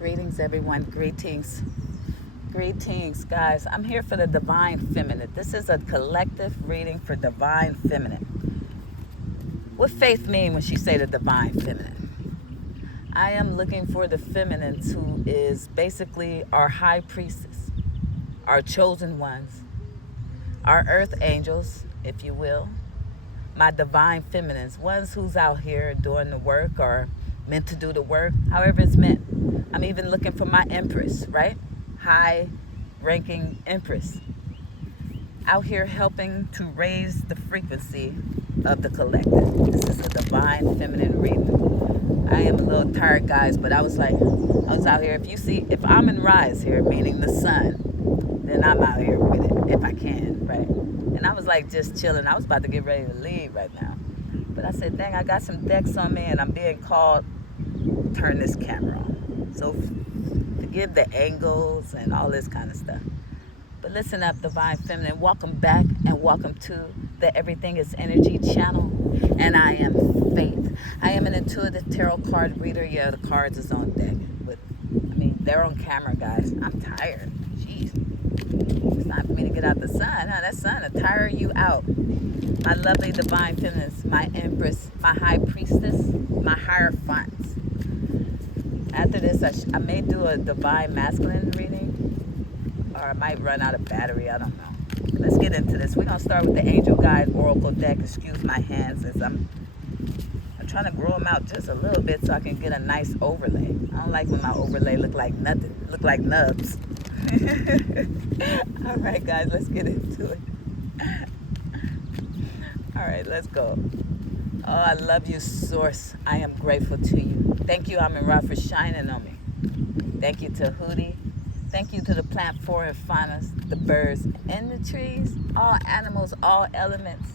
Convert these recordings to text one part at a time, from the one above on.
Greetings, everyone. Greetings. Greetings, guys. I'm here for the Divine Feminine. This is a collective reading for Divine Feminine. What faith mean when she say the Divine Feminine? I am looking for the feminine who is basically our high priestess, our chosen ones, our earth angels, if you will, my divine feminines, ones who's out here doing the work or meant to do the work, however it's meant. I'm even looking for my empress, right? High ranking empress. Out here helping to raise the frequency of the collective. This is a divine feminine reading. I am a little tired, guys, but I was out here. If I'm in rise here, meaning the sun, then I'm out here with it, if I can, right? And I was just chilling. I was about to get ready to leave right now. But I said, dang, I got some decks on me and I'm being called, turn this camera on. So forgive the angles and all this kind of stuff. But listen up, Divine Feminine. Welcome back and welcome to the Everything is Energy channel. And I am Faith. I am an intuitive tarot card reader. Yeah, the cards is on deck. They're on camera, guys. I'm tired. Jeez. It's time for me to get out the sun, huh? That sun will tire you out. My lovely Divine Feminines, my Empress, my High Priestess, my Hierophants. After this, I may do a Divine Masculine reading, or I might run out of battery. I don't know. Let's get into this. We're going to start with the Angel Guide Oracle deck. Excuse my hands as I'm trying to grow them out just a little bit so I can get a nice overlay. I don't like when my overlay look like nothing. Look like nubs. All right, guys, let's get into it. All right, let's go. Oh, I love you, Source. I am grateful to you. Thank you, Amin-Ra, for shining on me. Thank you to Hootie. Thank you to the plant flora and fauna, the birds and the trees, all animals, all elements.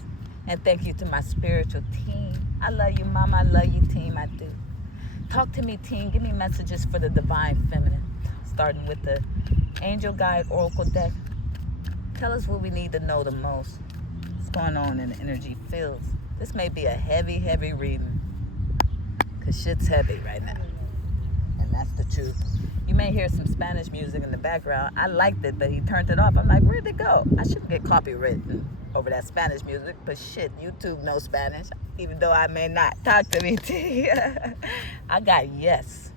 And thank you to my spiritual team. I love you, Mama. I love you, team. I do. Talk to me, team. Give me messages for the Divine Feminine. Starting with the Angel Guide Oracle deck. Tell us what we need to know the most. What's going on in the energy fields. This may be a heavy, heavy reading. Because shit's heavy right now. And that's the truth. You may hear some Spanish music in the background. I liked it, but he turned it off. I'm like, where'd it go? I shouldn't get copywritten over that Spanish music. But shit, YouTube knows Spanish. Even though I may not. Talk to me, T. I got yes.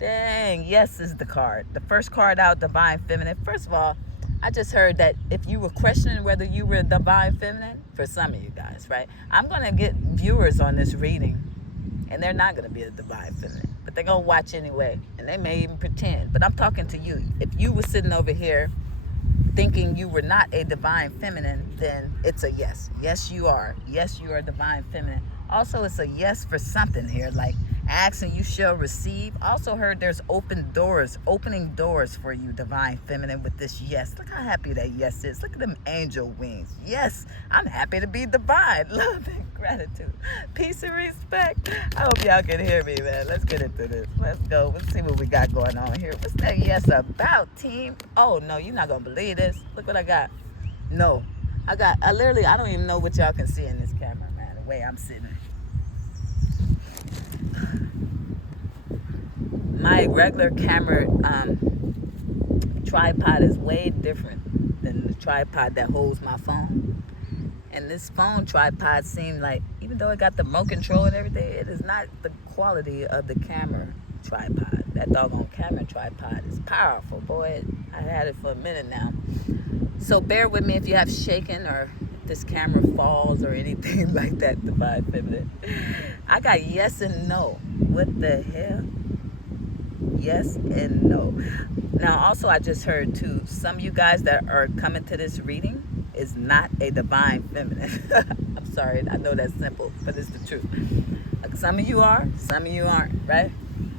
Dang, yes is the card. The first card out, Divine Feminine. First of all, I just heard that if you were questioning whether you were a Divine Feminine, for some of you guys, right? I'm going to get viewers on this reading, and they're not going to be a Divine Feminine, but they're going to watch anyway, and they may even pretend. But I'm talking to you. If you were sitting over here thinking you were not a Divine Feminine, then it's a yes. Yes, you are. Yes, you are a Divine Feminine. Also, it's a yes for something here, like ask and you shall receive. Also heard there's opening doors for you, Divine Feminine, with this yes. Look how happy that yes is. Look at them angel wings. Yes, I'm happy to be divine. Love and gratitude. Peace and respect. I hope y'all can hear me, man. Let's get into this. Let's go. Let's see what we got going on here. What's that yes about, team? Oh, no, you're not going to believe this. Look what I got. No. I don't even know what y'all can see in this camera, man, the way I'm sitting. My regular camera tripod is way different than the tripod that holds my phone. And this phone tripod seemed like, even though it got the remote control and everything, it is not the quality of the camera tripod. That doggone camera tripod is powerful, boy. I had it for a minute now. So bear with me if you have shaken or this camera falls or anything like that, Divine Feminine. I got yes and no. What the hell? Yes and no. Now, also, I just heard, too, some of you guys that are coming to this reading is not a Divine Feminine. I'm sorry. I know that's simple, but it's the truth. Like, some of you are, some of you aren't, right?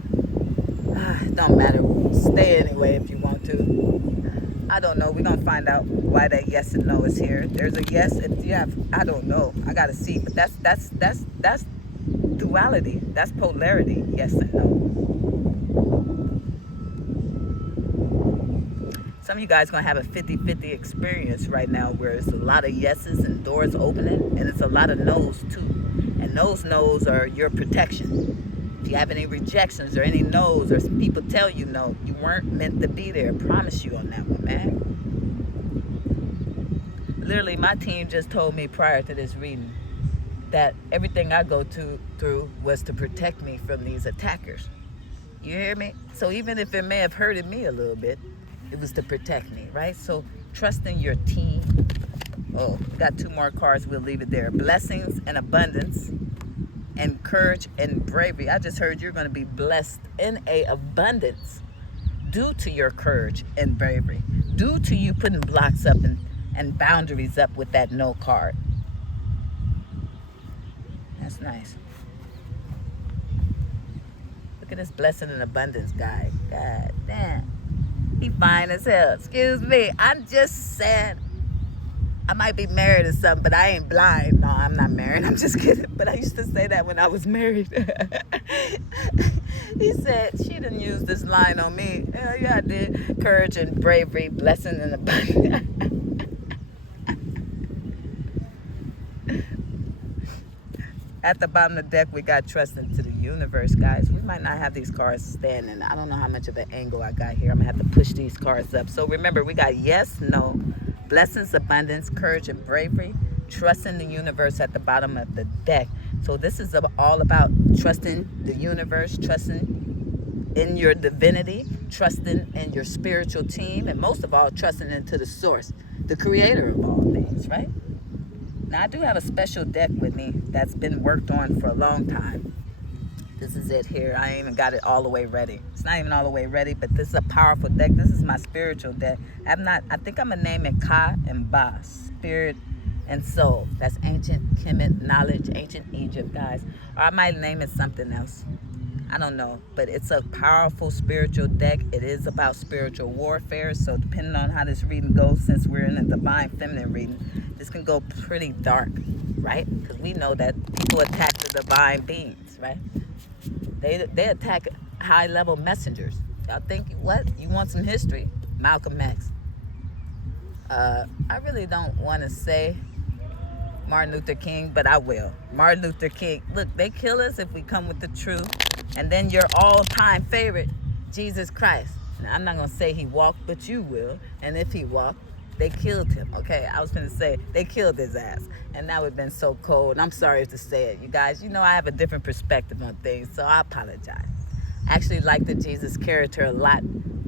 It don't matter. Stay anyway if you want to. I don't know. We're going to find out why that yes and no is here. There's a yes if you have, I don't know. I got to see. But that's duality. That's polarity. Yes and no. Some of you guys going to have a 50-50 experience right now where it's a lot of yeses and doors opening, and it's a lot of no's too. And those no's are your protection. If you have any rejections or any no's or some people tell you no, you weren't meant to be there. I promise you on that one, man. Literally, my team just told me prior to this reading that everything I go through was to protect me from these attackers. You hear me? So even if it may have hurted me a little bit, it was to protect me, right? So trust in your team. Oh, we got 2 more cards. We'll leave it there. Blessings and abundance and courage and bravery. I just heard you're going to be blessed in a abundance due to your courage and bravery, due to you putting blocks up and boundaries up with that no card. That's nice. Look at this blessing and abundance guy. God damn. He fine as hell. Excuse me. I'm just saying. I might be married or something, but I ain't blind. No, I'm not married. I'm just kidding. But I used to say that when I was married. He said, she didn't use this line on me. Hell yeah, I did. Courage and bravery, blessing and abundance. At the bottom of the deck, we got trust into the universe, guys. We might not have these cards standing. I don't know how much of an angle I got here. I'm going to have to push these cards up. So remember, we got yes, no, blessings, abundance, courage, and bravery. Trust in the universe at the bottom of the deck. So this is all about trusting the universe, trusting in your divinity, trusting in your spiritual team, and most of all, trusting into the source, the creator of all things, right? Now, I do have a special deck with me that's been worked on for a long time. This is it here. I ain't even got it all the way ready. It's not even all the way ready, but this is a powerful deck. This is my spiritual deck. I think I'm going to name it Ka and Ba, Spirit and Soul. That's ancient Kemet knowledge, ancient Egypt, guys. Or I might name it something else. I don't know, but it's a powerful spiritual deck. It is about spiritual warfare, so depending on how this reading goes, since we're in a divine feminine reading, this can go pretty dark, right? Because we know that people attack the divine beings, right? They attack high-level messengers. Y'all think, what? You want some history? Malcolm X. I really don't want to say Martin Luther King, but I will. Martin Luther King. Look, they kill us if we come with the truth. And then your all-time favorite, Jesus Christ. Now, I'm not going to say he walked, but you will. And if he walked, they killed him. Okay, I was going to say they killed his ass. And that would have been so cold. I'm sorry to say it, you guys. You know I have a different perspective on things, so I apologize. I actually like the Jesus character a lot.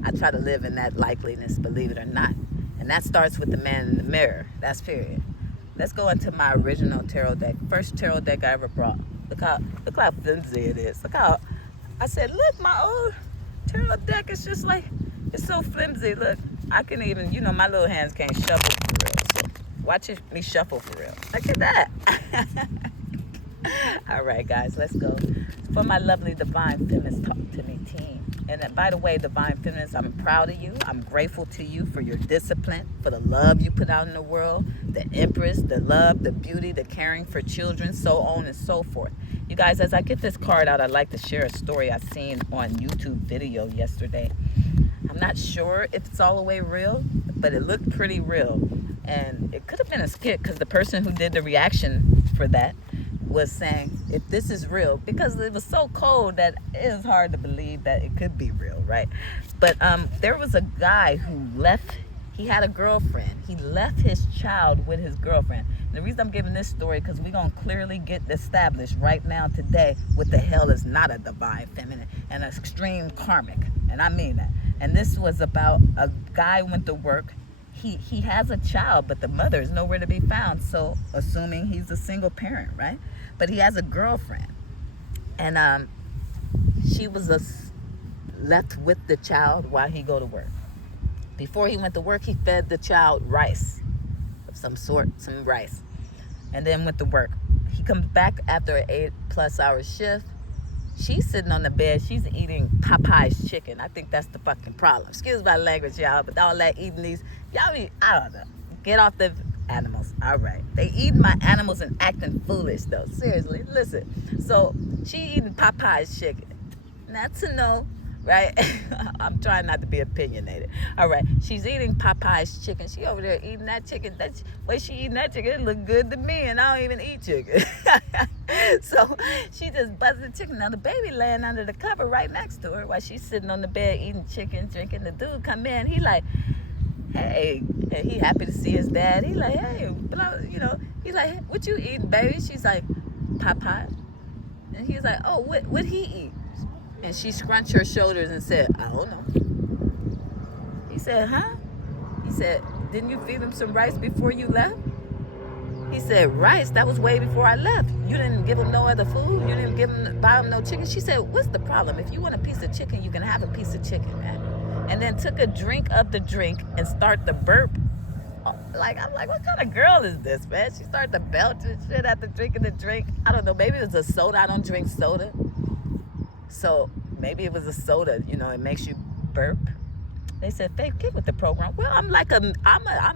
I try to live in that likeliness, believe it or not. And that starts with the man in the mirror. That's period. Let's go into my original tarot deck. First tarot deck I ever brought. Look how flimsy it is. Look how, I said, look, my old tarot deck is just like, it's so flimsy. Look, I can even, my little hands can't shuffle for real. So watch me shuffle for real. Look at that. All right, guys, let's go. For my lovely Divine Feminist Talk to Me team. And by the way, Divine Feminist, I'm proud of you. I'm grateful to you for your discipline, for the love you put out in the world, the empress, the love, the beauty, the caring for children, so on and so forth. You guys, as I get this card out, I'd like to share a story I seen on YouTube video yesterday. I'm not sure if it's all the way real, but it looked pretty real. And it could have been a skit because the person who did the reaction for that was saying, if this is real, because it was so cold that it was hard to believe that it could be real, right? But there was a guy who left, he had a girlfriend. He left his child with his girlfriend. And the reason I'm giving this story, because we're going to clearly get established right now today what the hell is not a divine feminine and an extreme karmic. And I mean that. And this was about a guy went to work. He has a child, but the mother is nowhere to be found. So assuming he's a single parent, right? But he has a girlfriend. And she was left with the child while he go to work. Before he went to work, he fed the child rice of some sort, some rice. And then went to work. He comes back after an 8+ hour shift. She's sitting on the bed. She's eating Popeye's chicken. I think that's the fucking problem. Excuse my language, y'all, but all that eating these, y'all eat, I don't know. Get off the animals. All right. They eat my animals and acting foolish, though. Seriously, listen. So she eating Popeye's chicken. Not to know right? I'm trying not to be opinionated. All right, she's eating Popeye's chicken. She over there eating that chicken. That's way she eating that chicken. It look good to me, and I don't even eat chicken. So she just buzzed the chicken. Now the baby laying under the cover right next to her while she's sitting on the bed eating chicken, drinking. The dude come in. He like, hey, and he happy to see his dad. He like, hey, blah, you know. He's like, what you eating, baby? She's like, Popeye. And he's like, oh, what he eat? And she scrunched her shoulders and said, I don't know. He said, huh? He said, didn't you feed him some rice before you left? He said, rice? That was way before I left. You didn't give him no other food? You didn't buy him no chicken? She said, what's the problem? If you want a piece of chicken, you can have a piece of chicken, man. And then took a drink of the drink and start to burp. Like, I'm like, what kind of girl is this, man? She started to belch and shit after drinking the drink. I don't know, maybe it was a soda. I don't drink soda. So maybe it was a soda, you know, it makes you burp. They said, Faith, get with the program. Well, I'm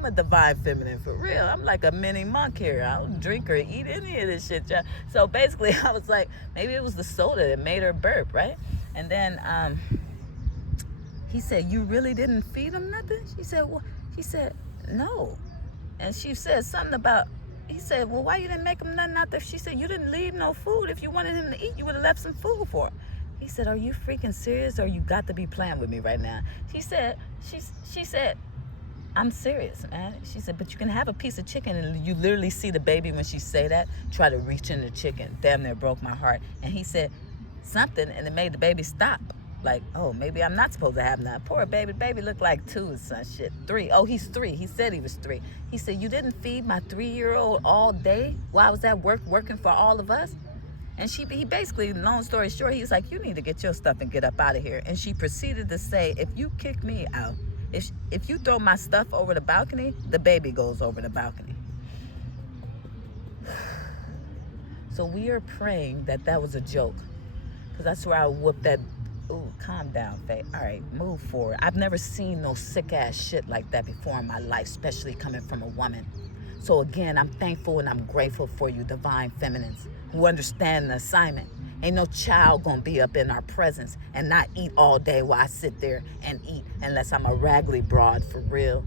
a divine feminine for real. I'm like a mini monk here. I don't drink or eat any of this shit, y'all. So basically, I was like, maybe it was the soda that made her burp, right? And then he said, you really didn't feed him nothing? She said, well, he said, no. And she said something about, he said, well, why you didn't make him nothing out there? She said, you didn't leave no food. If you wanted him to eat, you would have left some food for him. He said, are you freaking serious, or you got to be playing with me right now? She said, I'm serious, man. She said, but you can have a piece of chicken. And you literally see the baby when she say that, try to reach in the chicken. Damn near broke my heart. And he said something, and it made the baby stop. Like, oh, maybe I'm not supposed to have none. Poor baby. Baby looked like 2 or some shit. 3. Oh, he's 3. He said he was 3. He said, you didn't feed my 3-year-old all day while I was at work working for all of us? And he basically, long story short, he was like, you need to get your stuff and get up out of here. And she proceeded to say, if you kick me out, if you throw my stuff over the balcony, the baby goes over the balcony. So we are praying that was a joke. Because that's where I whooped that. Ooh, calm down, Faye. All right, move forward. I've never seen no sick-ass shit like that before in my life, especially coming from a woman. So again, I'm thankful and I'm grateful for you, divine feminines, who understand the assignment. Ain't no child gonna be up in our presence and not eat all day while I sit there and eat, unless I'm a raggedy broad for real.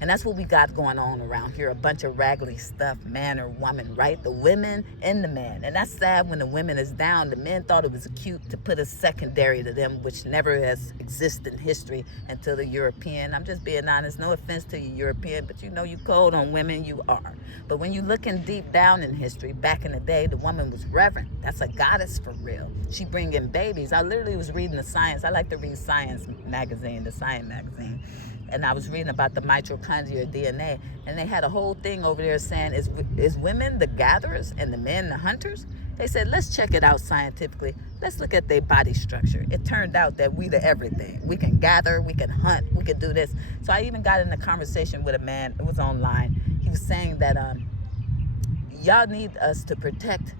And that's what we got going on around here, a bunch of raggedy stuff, man or woman, right? The women and the man. And that's sad when the women is down. The men thought it was cute to put a secondary to them, which never has existed in history until the European. I'm just being honest. No offense to you, European, but you know you cold on women, you are. But when you looking deep down in history, back in the day, the woman was reverent. That's a goddess for real. She bring in babies. I literally was reading the science. I like to read science magazine, the science magazine. And I was reading about the mitochondria DNA, and they had a whole thing over there saying, is women the gatherers and the men the hunters? They said, let's check it out scientifically. Let's look at their body structure. It turned out that we the everything. We can gather, we can hunt, we can do this. So I even got in a conversation with a man, it was online. He was saying that y'all need us to protect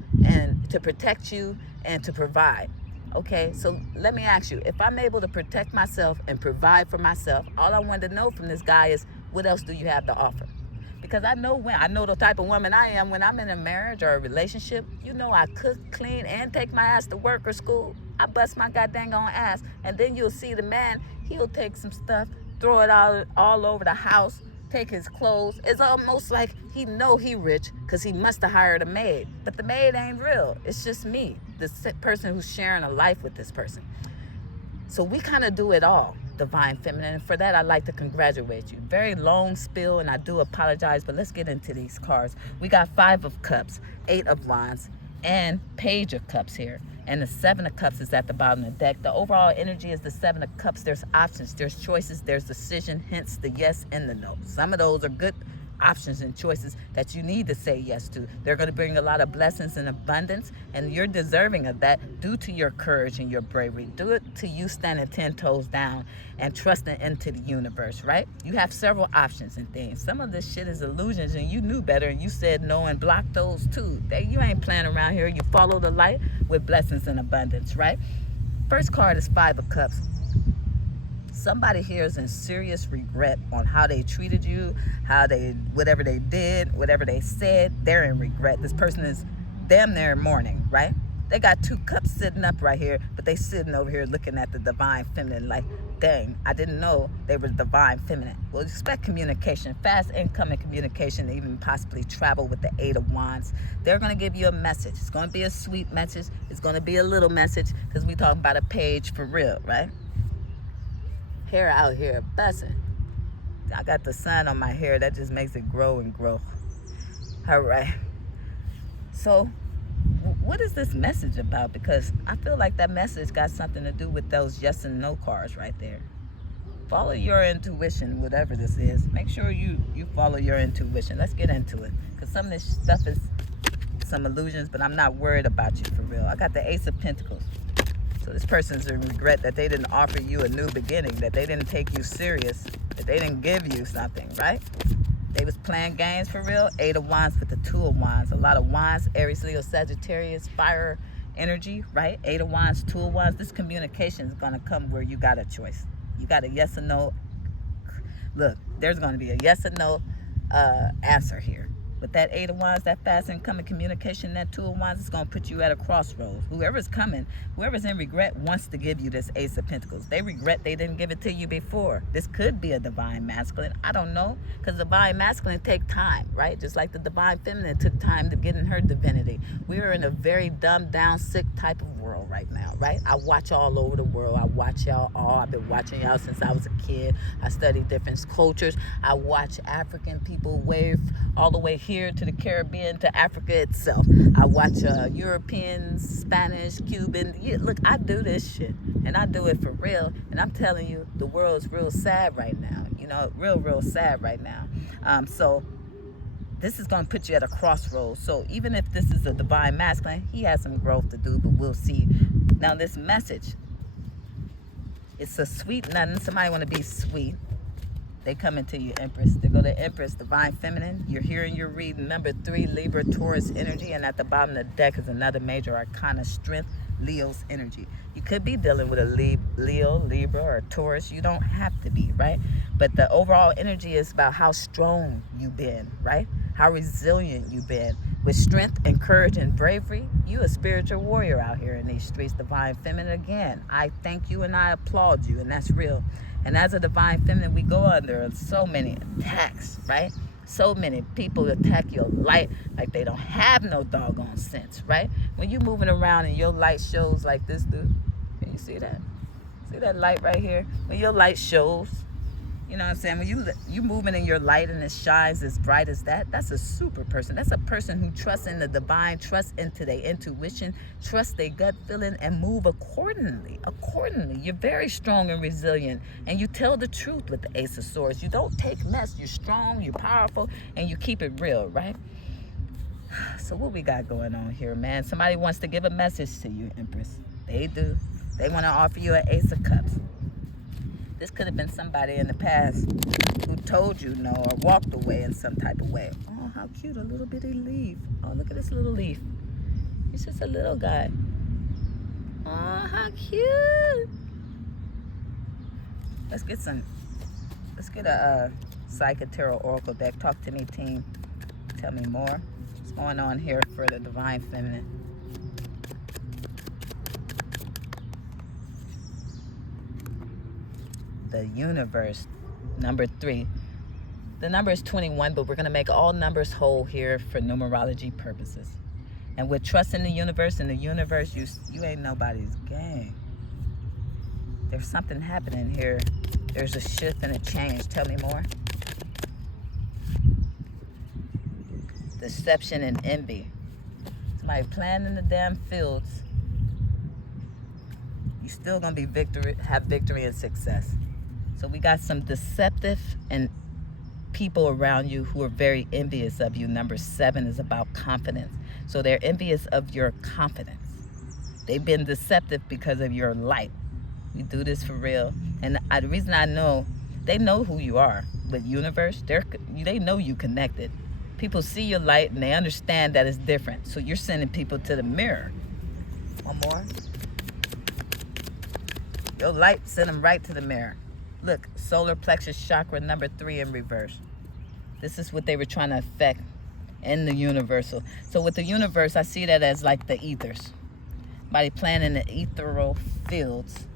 you and to provide. Okay, so let me ask you, if I'm able to protect myself and provide for myself, all I wanted to know from this guy is, what else do you have to offer? Because I know the type of woman I am when I'm in a marriage or a relationship. You know, I cook, clean, and take my ass to work or school. I bust my goddamn on ass. And then you'll see the man, he'll take some stuff, throw it all over the house, take his clothes. It's almost like he know he rich because he must have hired a maid. But the maid ain't real. It's just me, the person who's sharing a life with this person. So we kind of do it all, divine feminine. And for that, I'd like to congratulate you. Very long spill, and I do apologize, but let's get into these cards. We got 5 of cups, 8 of wands, and page of cups here. And the 7 of cups is at the bottom of the deck. The overall energy is the 7 of cups. There's options, there's choices, there's decision, hence the yes and the no. Some of those are good options and choices that you need to say yes to. They're going to bring a lot of blessings and abundance, and you're deserving of that due to your courage and your bravery. Do it to you standing 10 toes down and trusting into the universe, right? You have several options and things. Some of this shit is illusions, and you knew better, and you said no and blocked those too. You ain't playing around here. You follow the light with blessings and abundance, right? First card is 5 of cups. Somebody here is in serious regret on how they treated you, whatever they did, whatever they said, they're in regret. This person is damn near mourning, right? They got 2 cups sitting up right here, but they sitting over here looking at the divine feminine like, dang, I didn't know they were divine feminine. Well, expect communication, fast incoming communication, even possibly travel with the 8 of Wands. They're going to give you a message. It's going to be a sweet message. It's going to be a little message because we talking about a page for real, right? Hair out here busting. I got the sun on my hair. That just makes it grow and grow. All right. So what is this message about? Because I feel like that message got something to do with those yes and no cards right there. Follow your intuition, whatever this is. Make sure you follow your intuition. Let's get into it. Because some of this stuff is some illusions, but I'm not worried about you for real. I got the Ace of Pentacles. So this person's in regret that they didn't offer you a new beginning, that they didn't take you serious, that they didn't give you something, right? They was playing games for real. 8 of Wands with the 2 of Wands. A lot of Wands, Aries, Leo, Sagittarius, fire energy, right? 8 of Wands, 2 of Wands. This communication is going to come where you got a choice. You got a yes or no. Look, there's going to be a yes or no answer here. With that 8 of Wands, that fast incoming communication, that 2 of Wands is going to put you at a crossroads. Whoever's coming, whoever's in regret wants to give you this Ace of Pentacles. They regret they didn't give it to you before. This could be a divine masculine. I don't know, because divine masculine take time, right? Just like the divine feminine took time to get in her divinity. We are in a very dumbed down, sick type of world right now, right? I watch all over the world. I watch y'all all. I've been watching y'all since I was a kid. I study different cultures. I watch African people wave all the way here to the Caribbean, to Africa itself. I watch Europeans, Spanish, Cuban. Yeah, look, I do this shit, and I do it for real. And I'm telling you, the world is real sad right now. You know, real sad right now. So this is going to put you at a crossroads. So even if this is a divine masculine, he has some growth to do, but we'll see. Now this message, it's a sweet nothing. Somebody want to be sweet. They come into you, Empress. They go to Empress, divine feminine. You're hearing your reading. Number 3, Libra, Taurus energy. And at the bottom of the deck is another major arcana, strength, Leo's energy. You could be dealing with a Leo, Libra, or Taurus. You don't have to be, right? But the overall energy is about how strong you've been, right? How resilient you've been. With strength and courage and bravery, you a spiritual warrior out here in these streets, divine feminine. Again, I thank you and I applaud you, and that's real. And as a divine feminine, we go under so many attacks, right? So many people attack your light like they don't have no doggone sense, right? When you moving around and your light shows like this, dude, can you see that? See that light right here? When your light shows, you know what I'm saying? When you moving in your light and it shines as bright as that, that's a super person. That's a person who trusts in the divine, trusts into their intuition, trusts their gut feeling, and move accordingly. You're very strong and resilient, and you tell the truth with the Ace of Swords. You don't take mess. You're strong, you're powerful, and you keep it real, right? So what we got going on here, man? Somebody wants to give a message to you, Empress. They do. They want to offer you an Ace of Cups. This could have been somebody in the past who told you no or walked away in some type of way. Oh, how cute, a little bitty leaf. Oh, look at this little leaf. He's just a little guy. Oh, how cute. Let's get a Psychic Tarot Oracle deck. Talk to me, team. Tell me more. What's going on here for the divine feminine? The universe, number 3. The number is 21, but we're going to make all numbers whole here for numerology purposes. And with trust in the universe, you ain't nobody's game. There's something happening here. There's a shift and a change. Tell me more. Deception and envy. Somebody playing in the damn fields. You still going to be have victory and success. So we got some deceptive and people around you who are very envious of you. Number 7 is about confidence. So they're envious of your confidence. They've been deceptive because of your light. We do this for real. And the reason I know, they know who you are. With universe, they know you connected. People see your light and they understand that it's different. So you're sending people to the mirror. One more. Your light send them right to the mirror. Look, solar plexus chakra, number 3 in reverse. This is what they were trying to affect in the universal. So with the universe, I see that as like the ethers. Somebody playing in the ethereal fields,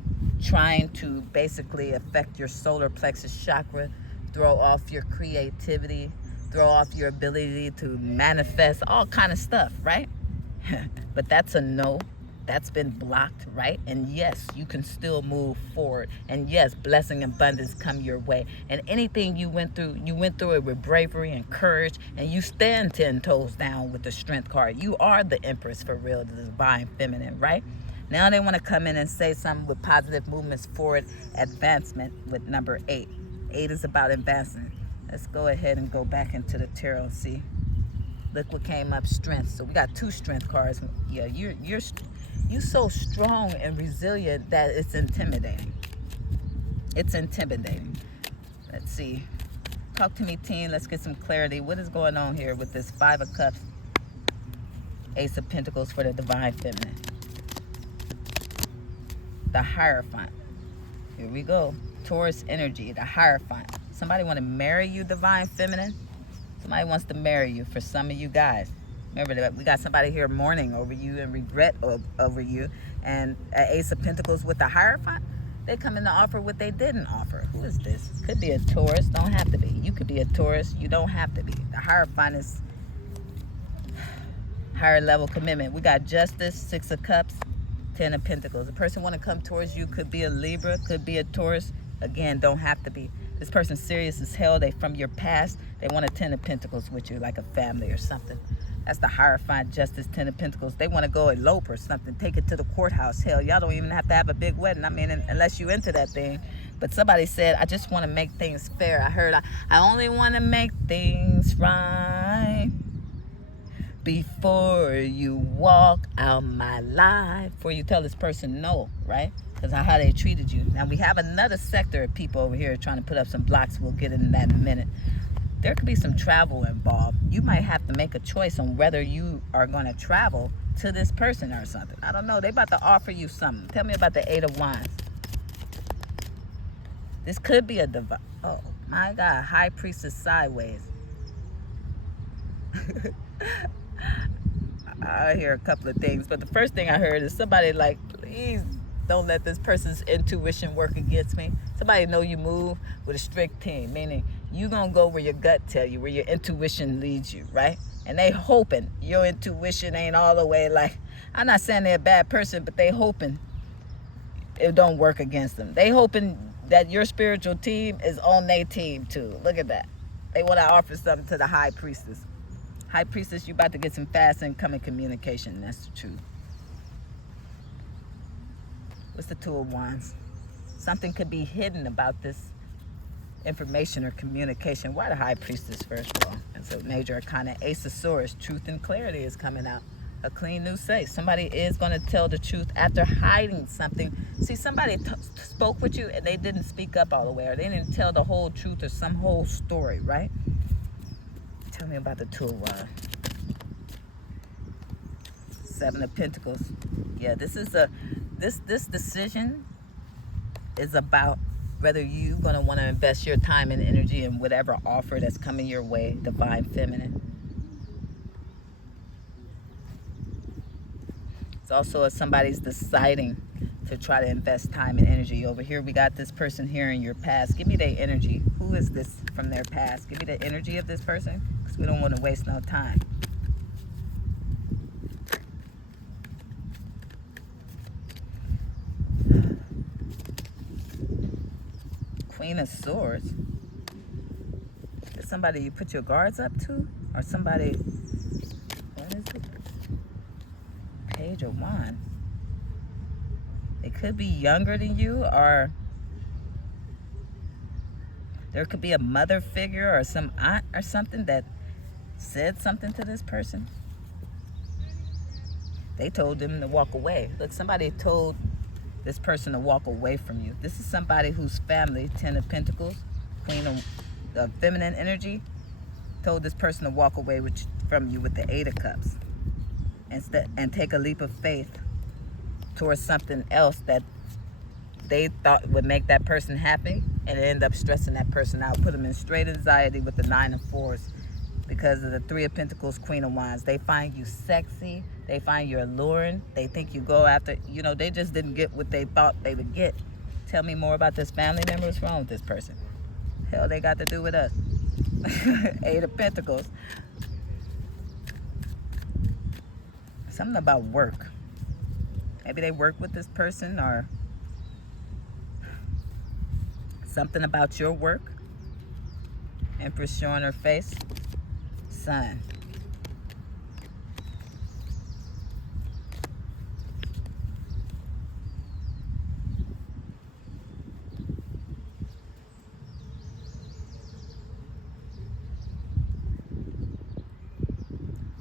trying to basically affect your solar plexus chakra, throw off your creativity, throw off your ability to manifest all kind of stuff, right? But that's a no. That's been blocked, right? And yes, you can still move forward. And yes, blessing and abundance come your way. And anything you went through it with bravery and courage. And you stand 10 toes down with the strength card. You are the empress for real, the divine feminine, right? Now they want to come in and say something with positive movements forward, advancement with number 8. 8 is about advancement. Let's go ahead and go back into the tarot and see. Look what came up, strength. So we got 2 strength cards. Yeah, you're so strong and resilient that it's intimidating. It's intimidating. Let's see. Talk to me, team. Let's get some clarity. What is going on here with this 5 of Cups, Ace of Pentacles for the divine feminine? The Hierophant. Here we go. Taurus energy, the Hierophant. Somebody want to marry you, divine feminine? Somebody wants to marry you. For some of you guys, remember that we got somebody here mourning over you and regret over you. And Ace of Pentacles with the Hierophant, they come in to offer what they didn't offer. Who is this? Could be a Taurus, don't have to be. You could be a Taurus, you don't have to be. The Hierophant is higher level commitment. We got Justice, 6 of Cups, 10 of Pentacles. The person want to come towards you could be a Libra, could be a Taurus. Again, don't have to be. This person's serious as hell. They from your past. They want a 10 of Pentacles with you, like a family or something. That's the Hierophant, Justice, 10 of Pentacles. They want to go elope or something, take it to the courthouse. Hell, y'all don't even have to have a big wedding. I mean, unless you into that thing. But somebody said, I just want to make things fair. I heard, I only want to make things right before you walk out my life. Before you tell this person no, right? Because of how they treated you. Now, we have another sector of people over here trying to put up some blocks. We'll get into that in a minute. There could be some travel involved. You might have to make a choice on whether you are going to travel to this person or something. I don't know. They about to offer you something. Tell me about the 8 of Wands. This could be a divine. Oh, my God. High Priestess sideways. I hear a couple of things. But the first thing I heard is somebody like, please don't let this person's intuition work against me. Somebody know you move with a strict team, meaning you gonna go where your gut tell you, where your intuition leads you, right? And they hoping your intuition ain't all the way like, I'm not saying they're a bad person, but they hoping it don't work against them. They hoping that your spiritual team is on their team too. Look at that. They want to offer something to the High Priestess. High Priestess, you about to get some fast incoming communication. That's the truth. What's the 2 of Wands? Something could be hidden about this information or communication. Why the High Priestess, first of all? It's a major arcana. Ace of Swords, truth and clarity is coming out. A clean new slate. Somebody is going to tell the truth after hiding something. See, somebody spoke with you and they didn't speak up all the way, or they didn't tell the whole truth or some whole story, right? Tell me about the 2 of Wands. 7 of Pentacles. Yeah, this is this decision is about whether you're going to want to invest your time and energy in whatever offer that's coming your way, divine feminine. It's also if somebody's deciding to try to invest time and energy. Over here, we got this person here in your past. Give me their energy. Who is this from their past? Give me the energy of this person, because we don't want to waste no time. Queen of Swords. Is somebody you put your guards up to? Or somebody, what is it? Page of Wands. They could be younger than you, or there could be a mother figure or some aunt or something that said something to this person. They told them to walk away. Look, somebody told this person to walk away from you. This is somebody whose family, 10 of Pentacles, Queen of feminine energy, told this person to walk away from you with the 8 of Cups and take a leap of faith towards something else that they thought would make that person happy, and it ended up stressing that person out, put them in straight anxiety with the 9 of Swords because of the 3 of Pentacles, Queen of Wands. They find you sexy, They find you alluring. They think you go after, they just didn't get what they thought they would get. Tell me more about this family member. What's wrong with this person? Hell, they got to do with us. Eight of Pentacles. Something about work. Maybe they work with this person, or something about your work. Empress showing her face. Sun.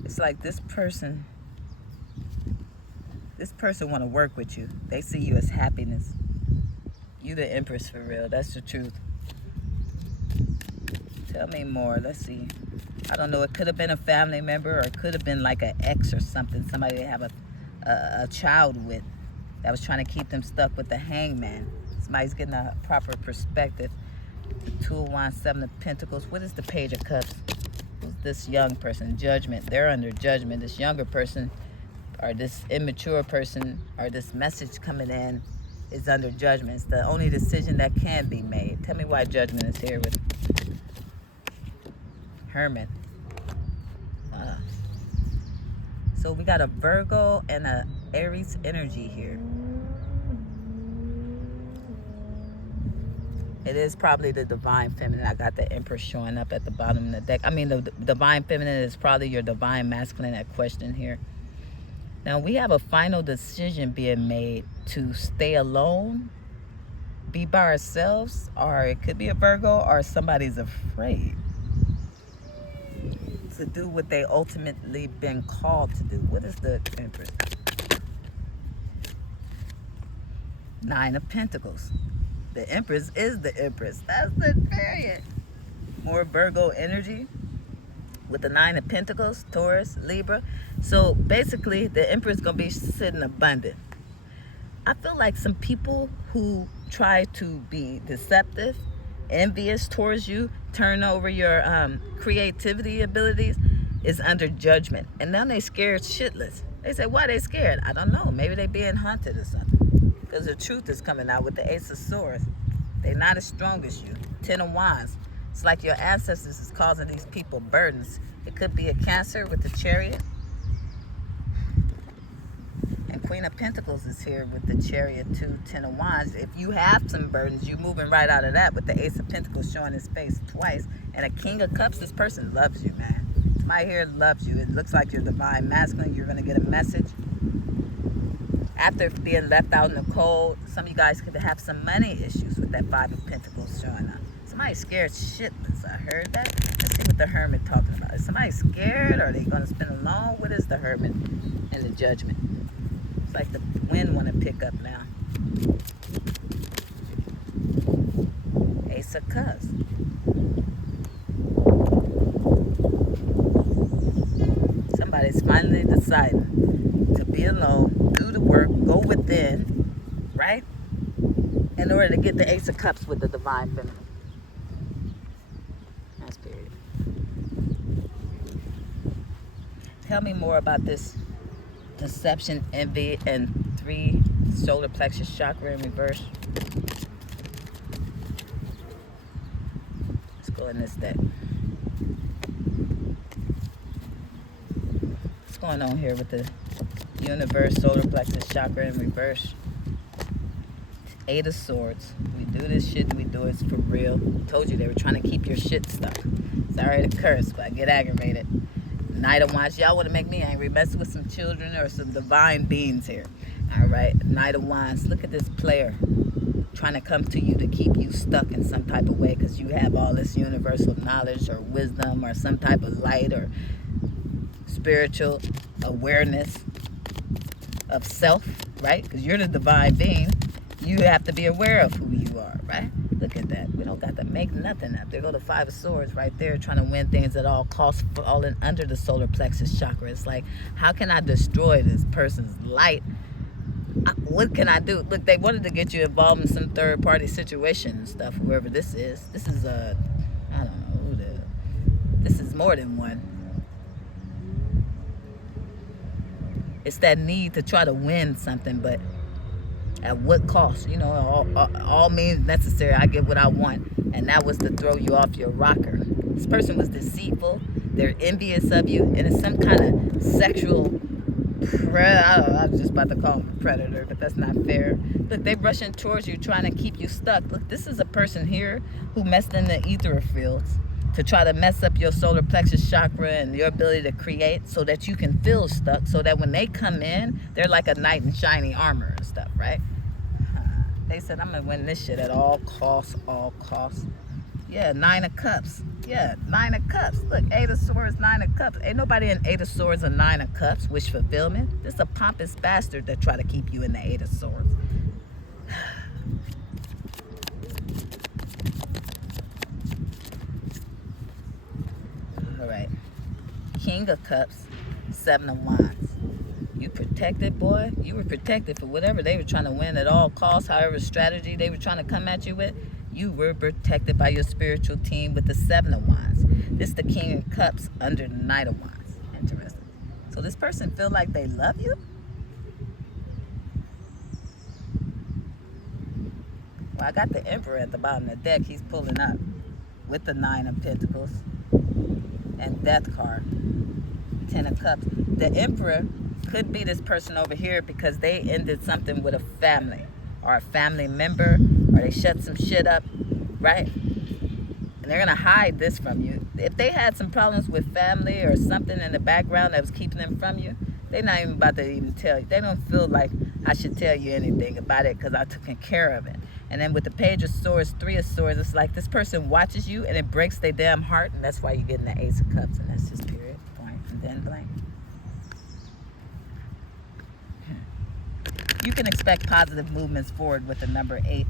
It's like this person want to work with you. They see you as happiness. You the Empress for real. That's the truth. Tell me more. Let's see. I don't know. It could have been a family member, or it could have been like an ex or something. Somebody they have a child with that was trying to keep them stuck with the Hangman. Somebody's getting a proper perspective. The Two of Wands, Seven of Pentacles. What is the Page of Cups? Who's this young person? Judgment. They're under judgment. This younger person, or this immature person, or this message coming in is under judgment. It's the only decision that can be made. Tell me why judgment is here with Hermit. So we got a Virgo and a Aries energy here. It is probably the Divine Feminine. I got the Empress showing up at the bottom of the deck. I mean, the Divine Feminine is probably your Divine Masculine at question here. Now, we have a final decision being made to stay alone, be by ourselves, or it could be a Virgo, or somebody's afraid to do what they ultimately been called to do. What is the Empress? Nine of Pentacles. The Empress is the Empress. That's the period. More Virgo energy with the Nine of Pentacles, Taurus, Libra. So basically, the Empress is going to be sitting abundant. I feel like some people who try to be deceptive, envious towards you, turn over your creativity abilities, is under judgment. And then they scared shitless. They say, why they scared? I don't know. Maybe they being hunted or something. Because the truth is coming out with the Ace of Swords. They're not as strong as you. Ten of Wands. It's like your ancestors is causing these people burdens. It could be a Cancer with the Chariot. And Queen of Pentacles is here with the Chariot too. Ten of Wands. If you have some burdens, you're moving right out of that with the Ace of Pentacles showing his face twice. And a King of Cups, this person loves you, man. Somebody here loves you. It looks like you're Divine Masculine. You're going to get a message. After being left out in the cold, some of you guys could have some money issues with that Five of Pentacles showing up. Somebody's scared shitless. I heard that. Let's see what the Hermit talking about. Is somebody scared? Or are they going to spend alone? What is the Hermit and the Judgment? It's like the wind want to pick up now. Ace of Cups. Somebody's finally deciding to be alone, do the work, go within, right? In order to get the Ace of Cups with the Divine Feminine. That's period. Tell me more about this deception, envy, and 3 solar plexus chakra in reverse. Let's go in this deck. What's going on here with the universe, solar plexus chakra in reverse? 8 of Swords. We do this shit, we do it for real. Told you they were trying to keep your shit stuck. Sorry to curse, but I get aggravated. Knight of Wands. Y'all want to make me angry. Mess with some children or some divine beings here. All right. Knight of Wands. Look at this player trying to come to you to keep you stuck in some type of way because you have all this universal knowledge or wisdom or some type of light or spiritual awareness of self, right? Because you're the divine being. You have to be aware of who you are, right? Look at that. We don't got to make nothing up. There go the 5 of Swords right there, trying to win things at all costs, falling under the solar plexus chakra. It's like, how can I destroy this person's light? What can I do? Look, they wanted to get you involved in some third-party situation and stuff, whoever this is. This is I don't know who this is more than one. It's that need to try to win something, but at what cost? You know, all means necessary. I get what I want, and that was to throw you off your rocker. This person was deceitful. They're envious of you, and it's some kind of sexual I don't know, I was just about to call him a predator, but that's not fair. Look, they're rushing towards you, trying to keep you stuck. Look, this is a person here who messed in the ether fields to try to mess up your solar plexus chakra and your ability to create so that you can feel stuck, so that when they come in, they're like a knight in shiny armor and stuff, right? They said, I'm going to win this shit at all costs, all costs. Yeah, 9 of Cups. Yeah, 9 of Cups. Look, 8 of Swords, 9 of Cups. Ain't nobody in 8 of Swords or 9 of Cups. Wish fulfillment. This is a pompous bastard that try to keep you in the 8 of Swords. All right. King of Cups, 7 of Wands. You protected, boy. You were protected for whatever they were trying to win at all costs, however strategy they were trying to come at you with. You were protected by your spiritual team with the 7 of Wands. This is the King of Cups under the Knight of Wands. Interesting. So this person feel like they love you? Well, I got the Emperor at the bottom of the deck. He's pulling up with the 9 of Pentacles and Death card. 10 of Cups. The Emperor could be this person over here because they ended something with a family or a family member, or they shut some shit up, right? And they're gonna hide this from you. If they had some problems with family or something in the background that was keeping them from you, they're not even about to even tell you. They don't feel like I should tell you anything about it because I took care of it. And then with the Page of Swords, 3 of Swords, it's like this person watches you and it breaks their damn heart, and that's why you're getting the Ace of Cups, and that's just period, point, and then blank. You can expect positive movements forward with the number 8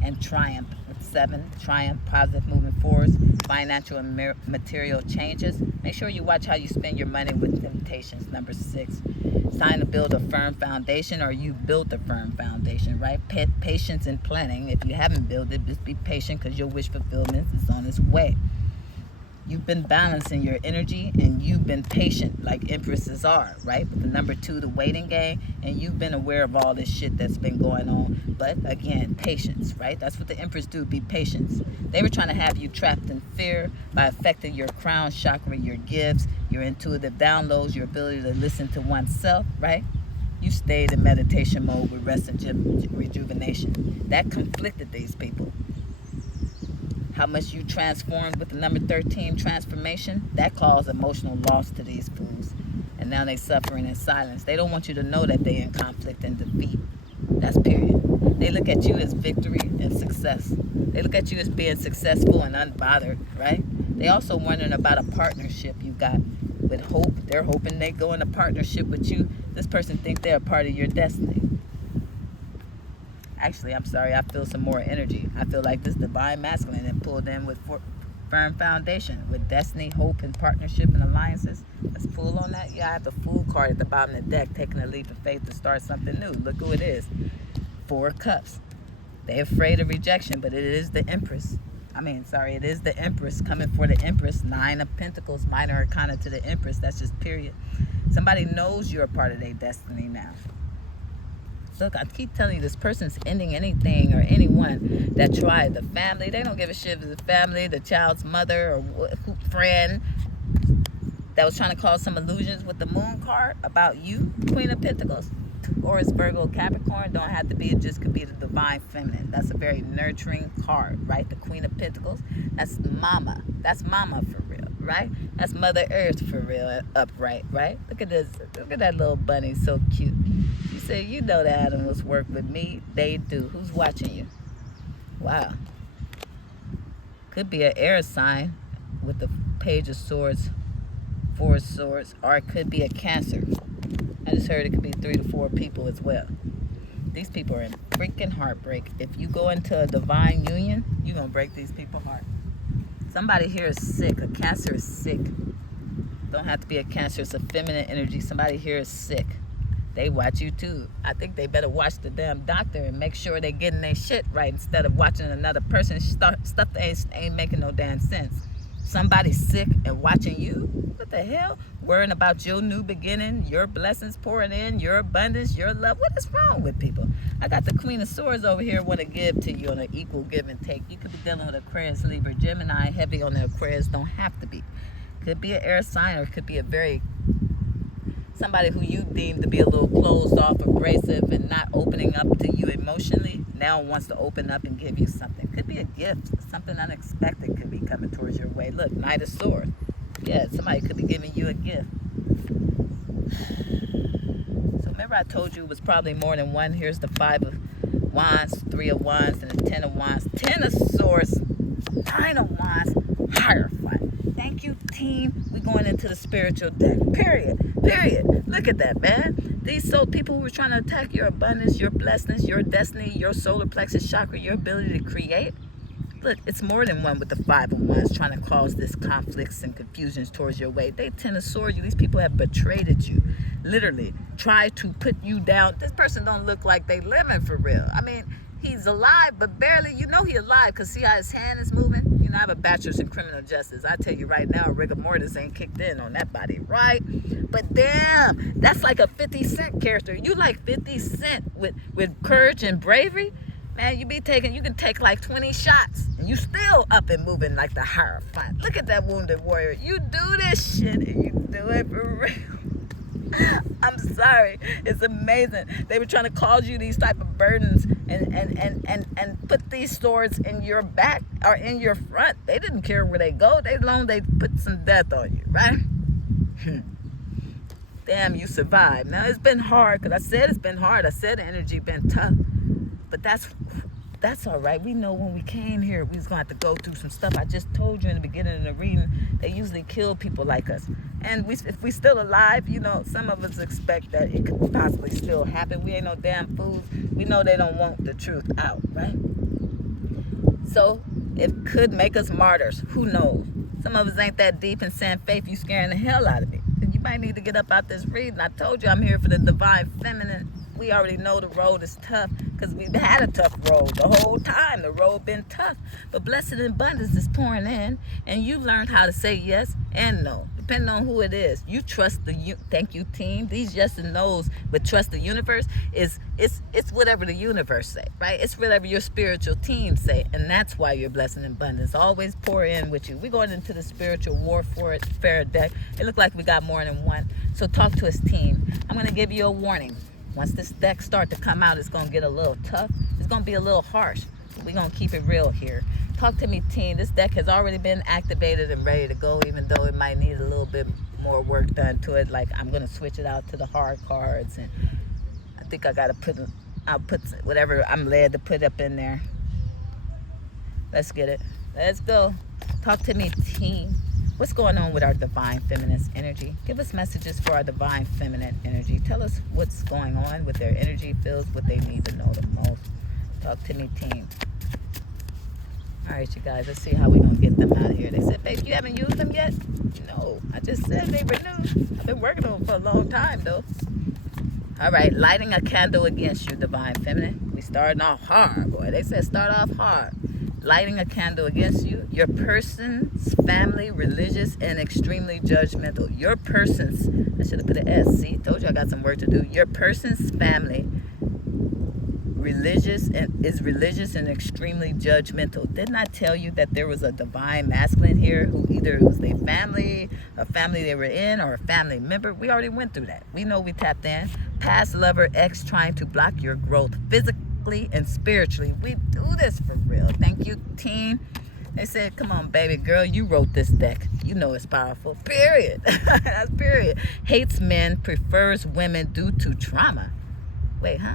and Triumph with 7. Triumph, positive movement forwards, financial and material changes. Make sure you watch how you spend your money with Temptations, number 6. It's time to build a firm foundation, or you built a firm foundation, right? Patience and planning. If you haven't built it, just be patient because your wish fulfillment is on its way. You've been balancing your energy, and you've been patient like empresses are, right? With the number 2, the waiting game, and you've been aware of all this shit that's been going on. But again, patience, right? That's what the empress do, be patient. They were trying to have you trapped in fear by affecting your crown chakra, your gifts, your intuitive downloads, your ability to listen to oneself, right? You stayed in meditation mode with rest and rejuvenation. That conflicted these people. How much you transformed with the number 13, transformation, that caused emotional loss to these fools. And now they suffering in silence. They don't want you to know that they in conflict and defeat. That's period. They look at you as victory and success. They look at you as being successful and unbothered, right? They also wondering about a partnership you got with hope. They're hoping they go in a partnership with you. This person thinks they're a part of your destiny. Actually, I'm sorry, I feel some more energy. I feel like this divine masculine and pulled in with firm foundation, with destiny, hope, and partnership and alliances. Let's pull on that. Yeah, I have the Fool card at the bottom of the deck, taking a leap of faith to start something new. Look who it is. 4 of Cups. They're afraid of rejection, but it is the Empress. It is the Empress coming for the Empress. 9 of Pentacles, minor arcana to the Empress. That's just period. Somebody knows you're a part of their destiny now. Look, I keep telling you, this person's ending anything or anyone that tried. The family, they don't give a shit if it's the family, the child's mother, or friend that was trying to cause some illusions with the Moon card about you, Queen of Pentacles. Taurus, Virgo, Capricorn, don't have to be, it just could be the divine feminine. That's a very nurturing card, right? The Queen of Pentacles, that's mama. That's mama for real, right? That's Mother Earth for real, upright, right? Look at this, look at that little bunny, so cute. You say, you know the animals work with me. They do. Who's watching you? Wow. Could be an air sign with the Page of Swords, 4 of Swords, or it could be a Cancer. I just heard it could be 3 to 4 people as well. These people are in freaking heartbreak. If you go into a divine union, you're going to break these people's heart. Somebody here is sick. A Cancer is sick. Don't have to be a Cancer. It's a feminine energy. Somebody here is sick. They watch you too. I think they better watch the damn doctor and make sure they're getting their shit right instead of watching another person stuff that ain't making no damn sense. somebody sick and watching you? What the hell? Worrying about your new beginning, your blessings pouring in, your abundance, your love. What is wrong with people? I got the Queen of Swords over here want to give to you on an equal give and take. You could be dealing with Aquarius, Libra, Gemini, heavy on the Aquarius. Don't have to be. Could be an air sign, or it could be a very somebody who you deem to be a little closed off, abrasive, and not opening up to you emotionally, now wants to open up and give you something. Could be a gift. Something unexpected could be coming towards your way. Look, Knight of Swords. Yeah, somebody could be giving you a gift. So remember I told you it was probably more than one. Here's the 5 of Wands, 3 of Wands, and the 10 of Wands. 10 of Swords, 9 of Wands, Hierophant. Thank you, team. We're going into the spiritual deck. Period. Look at that, man. These people who were trying to attack your abundance, your blessings, your destiny, your solar plexus chakra, your ability to create. Look, it's more than one with the 5 of Wands trying to cause this conflicts and confusions towards your way. They tend to sword you. These people have betrayed you. Literally, try to put you down. This person don't look like they living for real. I mean, he's alive, but barely. You know he alive because see how his hand is moving? You know, I have a bachelor's in criminal justice. I tell you right now, rigor mortis ain't kicked in on that body, right? But damn, that's like a 50 Cent character. You like 50 Cent with courage and bravery? Man, you can take like 20 shots and you still up and moving like the Hierophant. Look at that wounded warrior. You do this shit and you do it for real. I'm sorry. It's amazing. They were trying to cause you these type of burdens and put these swords in your back or in your front. They didn't care where they go. They put some death on you, right? Damn, you survived. Now, it's been hard because I said it's been hard. I said the energy been tough. But that's all right. We know when we came here, we was going to have to go through some stuff. I just told you in the beginning of the reading, they usually kill people like us. And if we still alive, you know, some of us expect that it could possibly still happen. We ain't no damn fools. We know they don't want the truth out, right? So it could make us martyrs. Who knows? Some of us ain't that deep in saying, Faith, you scaring the hell out of me. You might need to get up out this reading. I told you I'm here for the divine feminine. We already know the road is tough because we've had a tough road the whole time. The road been tough. But blessed and abundance is pouring in, and you learned how to say yes and no, depending on who it is. You trust thank you, team. These yes and no's with trust the universe it's whatever the universe say, right? It's whatever your spiritual team say, and that's why your blessing and abundance always pour in with you. We're going into the spiritual warfare deck. It looked like we got more than one. So talk to us, team. I'm going to give you a warning. Once this deck start to come out, it's going to get a little tough. It's going to be a little harsh. We're going to keep it real here. Talk to me, team. This deck has already been activated and ready to go, even though it might need a little bit more work done to it. Like, I'm going to switch it out to the hard cards. And I think I got to I'll put whatever I'm led to put up in there. Let's get it. Let's go. Talk to me, team. What's going on with our divine feminist energy? Give us messages for our divine feminine energy. Tell us what's going on with their energy fields, what they need to know the most. Talk to me, team. All right, you guys, let's see how we're going to get them out of here. They said, babe, you haven't used them yet? No, I just said they were new. I've been working on them for a long time, though. All right, lighting a candle against you, divine feminine. We starting off hard, boy. They said start off hard. Lighting a candle against you. Your person's family, religious, and extremely judgmental. Your person's, I should have put an S. See, told you I got some work to do. Your person's family, religious and extremely judgmental. Didn't I tell you that there was a divine masculine here who either it was their family, a family they were in, or a family member? We already went through that. We know we tapped in. Past lover, ex trying to block your growth physically and spiritually. We do this for real. Thank you, team. They said, come on, baby girl, you wrote this deck. You know it's powerful. Period. That's period. Hates men, prefers women due to trauma. Wait, huh?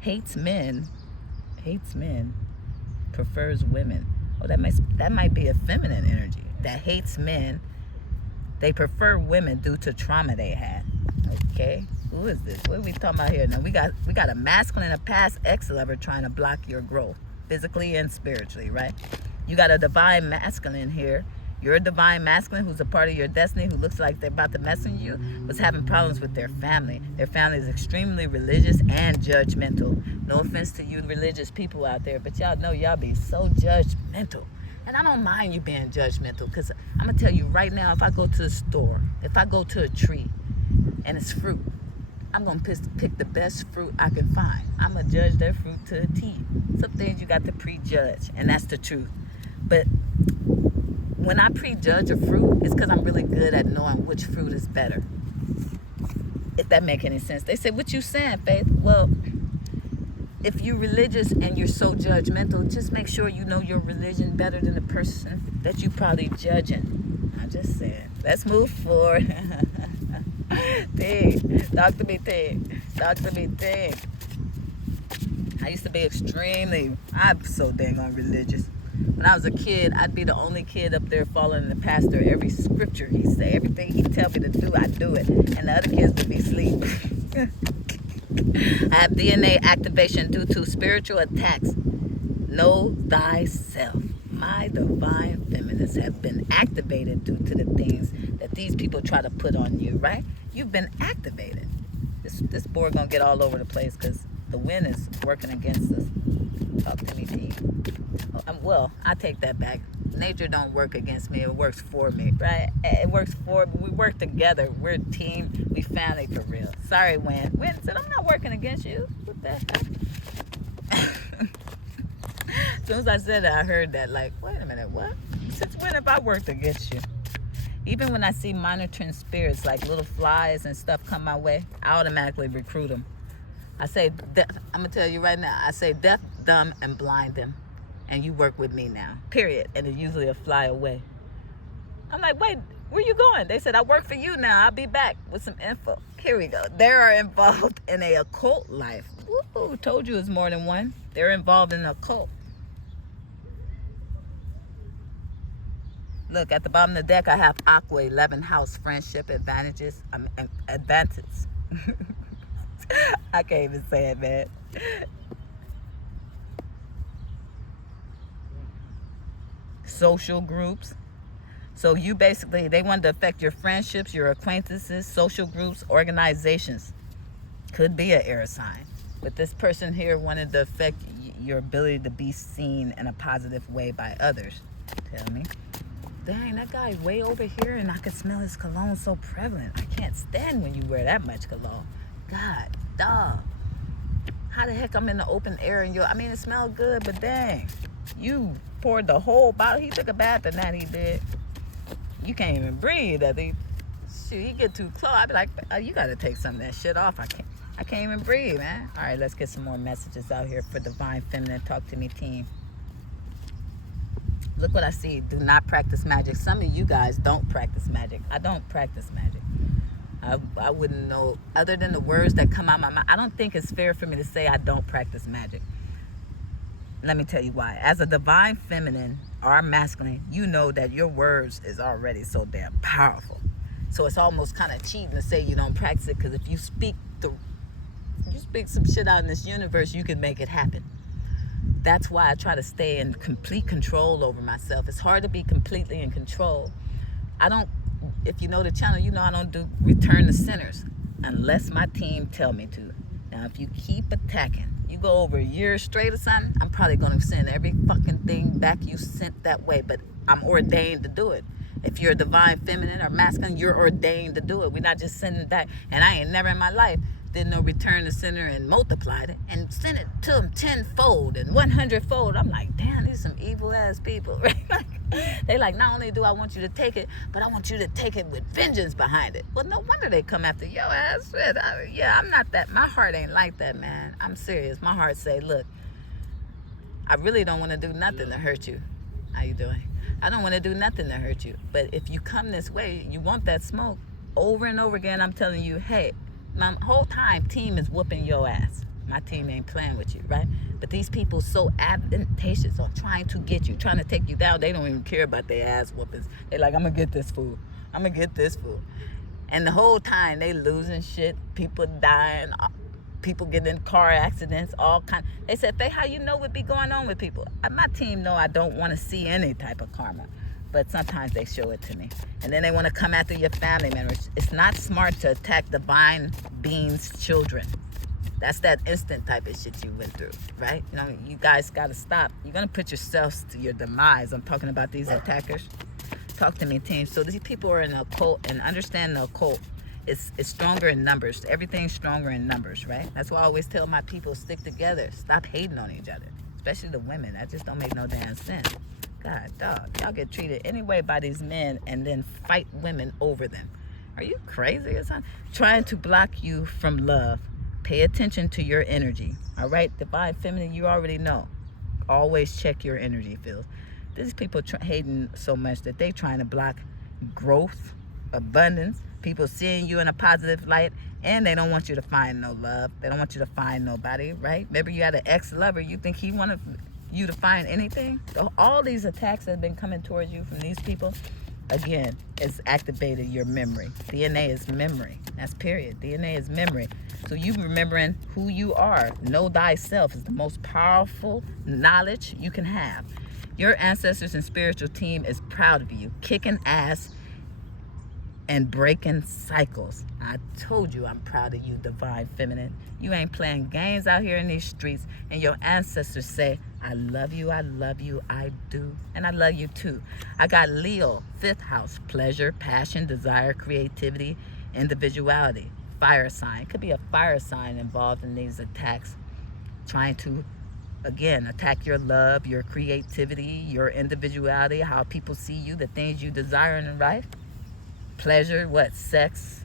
Hates men, prefers women. Oh, that might be a feminine energy. That hates men. They prefer women due to trauma they had. Okay. Who is this? What are we talking about here? Now we got a masculine, a past ex-lover trying to block your growth, physically and spiritually, right? You got a divine masculine here. You're a divine masculine who's a part of your destiny, who looks like they're about to mess with you, was having problems with their family. Their family is extremely religious and judgmental. No offense to you religious people out there, but y'all know y'all be so judgmental. And I don't mind you being judgmental, because I'm going to tell you right now, if I go to the store, if I go to a tree and it's fruit, I'm going to pick the best fruit I can find. I'm going to judge that fruit to a T. Some things you got to prejudge, and that's the truth. But when I prejudge a fruit, it's because I'm really good at knowing which fruit is better. If that make any sense. They say, what you saying, Faith? Well, if you're religious and you're so judgmental, just make sure you know your religion better than the person that you probably judging. I'm just saying. Let's move forward. T, talk to me, T. Talk to me, T. I used to be I'm so dang on religious. When I was a kid, I'd be the only kid up there following the pastor. Every scripture he say, everything he tell me to do, I do it. And the other kids would be asleep. I have DNA activation due to spiritual attacks. Know thyself. My divine feminists have been activated due to the things that these people try to put on you, right? You've been activated. This board gonna get all over the place because the wind is working against us. Talk to me, team. Well, I take that back. Nature don't work against me. It works for me, right? It works for me. We work together. We're a team. We family for real. Sorry, Win. Win said, I'm not working against you. What the heck? As soon as I said that, I heard that, like, wait a minute, what? Since when have I worked against you? Even when I see monitoring spirits, like little flies and stuff come my way, I automatically recruit them. I say, I'm going to tell you right now, I say deaf, dumb, and blind them. And you work with me now, period. And it's usually a fly away. I'm like, wait, where you going? They said, I work for you now. I'll be back with some info. Here we go. They are involved in a occult life. Woo, told you it's more than one. They're involved in a cult. Look, at the bottom of the deck, I have Aqua, 11 house, friendship, advantages. Advances. I can't even say it, man. Social groups. So you basically, they want to affect your friendships, your acquaintances, social groups, organizations. Could be an air sign. But this person here wanted to affect your ability to be seen in a positive way by others. Tell me. Dang, that guy way over here and I could smell his cologne so prevalent. I can't stand when you wear that much cologne. God, dog. How the heck I'm in the open air and it smelled good, but dang. You poured the whole bottle. He took a bath and that he did. You can't even breathe. Shoot, he get too close. I'd be like, oh, you got to take some of that shit off. I can't even breathe, man. All right, let's get some more messages out here for Divine Feminine Talk to Me team. Look what I see. Do not practice magic. Some of you guys don't practice magic. I don't practice magic. I wouldn't know, other than the words that come out of my mouth. I don't think it's fair for me to say I don't practice magic. Let me tell you why. As a divine feminine or masculine, you know that your words is already so damn powerful. So it's almost kind of cheating to say you don't practice it, because if you speak some shit out in this universe, you can make it happen. That's why I try to stay in complete control over myself. It's hard to be completely in control. If you know the channel, you know I don't do return to sinners unless my team tell me to. Now, if you keep attacking, you go over a year straight or something, I'm probably going to send every fucking thing back you sent that way, but I'm ordained to do it. If you're a divine feminine or masculine, you're ordained to do it. We're not just sending it back. And I ain't never in my life did no return to sender and multiplied it and sent it to them 10-fold and 100-fold. I'm like, damn, these are some evil ass people, right? They like, not only do I want you to take it, but I want you to take it with vengeance behind it. Well, no wonder they come after your ass. I'm not that. My heart ain't like that, man. I'm serious. My heart say, look, I really don't want to do nothing to hurt you. How you doing? I don't want to do nothing to hurt you. But if you come this way, you want that smoke. Over and over again, I'm telling you, hey, my whole time team is whooping your ass. My team ain't playing with you, right? But these people so advantageous are trying to get you, trying to take you down. They don't even care about their ass whoopings. They like, I'm going to get this fool. I'm going to get this fool. And the whole time they losing shit, people dying, people getting in car accidents, all kind. They said, Faye, how you know what be going on with people? My team know I don't want to see any type of karma. But sometimes they show it to me. And then they want to come after your family members. It's not smart to attack divine beings' children. That's that instant type of shit you went through, right? You know, you guys got to stop. You're going to put yourselves to your demise. I'm talking about these attackers. Talk to me, team. So these people are in the occult, and understand the occult is stronger in numbers. Everything's stronger in numbers, right? That's why I always tell my people, stick together. Stop hating on each other, especially the women. That just don't make no damn sense. God, dog. Y'all get treated anyway by these men and then fight women over them. Are you crazy or something? Trying to block you from love. Pay attention to your energy. All right? Divine Feminine, you already know. Always check your energy fields. These people hating so much that they trying to block growth, abundance, people seeing you in a positive light, and they don't want you to find no love. They don't want you to find nobody, right? Maybe you had an ex-lover. You think he wanted you to find anything? So all these attacks that have been coming towards you from these people, again, it's activated your memory. DNA is memory. That's period. DNA is memory. So you remembering who you are. Know thyself is the most powerful knowledge you can have. Your ancestors and spiritual team is proud of you, kicking ass and breaking cycles. I told you I'm proud of you, Divine Feminine. You ain't playing games out here in these streets, and your ancestors say, I love you, I love you, I do, and I love you too. I got Leo, 5th house, pleasure, passion, desire, creativity, individuality, fire sign. Could be a fire sign involved in these attacks, trying to again, attack your love, your creativity, your individuality, how people see you, the things you desire in life. Pleasure, what? Sex,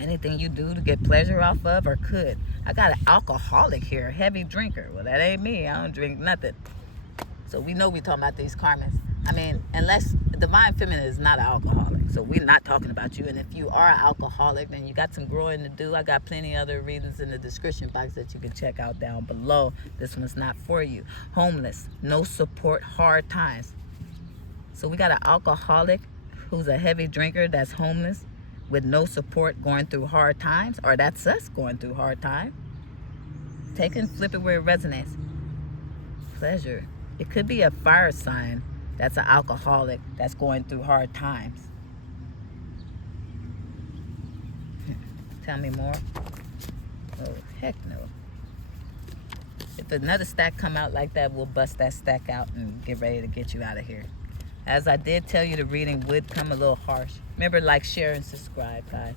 anything you do to get pleasure off of or could. I got an alcoholic here, heavy drinker. Well, that ain't me. I don't drink nothing. So we know we talking about these karmas. I mean, unless Divine Feminine is not an alcoholic. So we're not talking about you. And if you are an alcoholic, then you got some growing to do. I got plenty of other readings in the description box that you can check out down below. This one's not for you. Homeless, no support, hard times. So we got an alcoholic who's a heavy drinker that's homeless with no support, going through hard times. Or that's us going through hard times. Take and flip it where it resonates. Pleasure. It could be a fire sign that's an alcoholic that's going through hard times. Tell me more. Oh, heck no. If another stack come out like that, we'll bust that stack out and get ready to get you out of here. As I did tell you, the reading would come a little harsh. Remember, like, share, and subscribe, guys.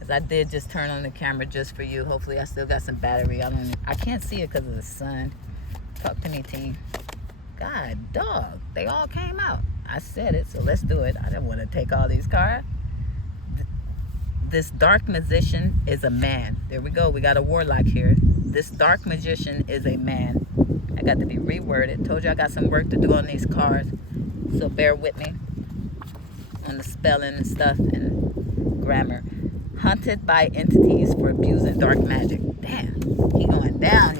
As I did just turn on the camera just for you. Hopefully, I still got some battery. I can't see it because of the sun. Talk to me, team. God, dog. They all came out. I said it, so let's do it. I didn't want to take all these cards. This dark magician is a man. There we go. We got a warlock here. This dark magician is a man. I got to be reworded. Told you I got some work to do on these cards. So bear with me on the spelling and stuff and grammar. Hunted by entities for abusing dark magic. Damn. He going down.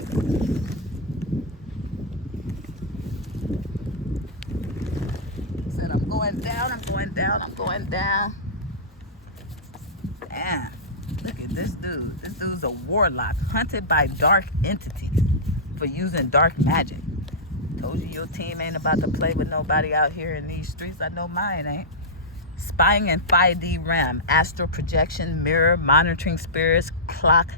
Said I'm going down, I'm going down, I'm going down. Damn. Look at this dude. This dude's a warlock. Hunted by dark entities for using dark magic. Told you your team ain't about to play with nobody out here in these streets. I know mine ain't. Spying in 5D realm, astral projection, mirror, monitoring spirits, cloak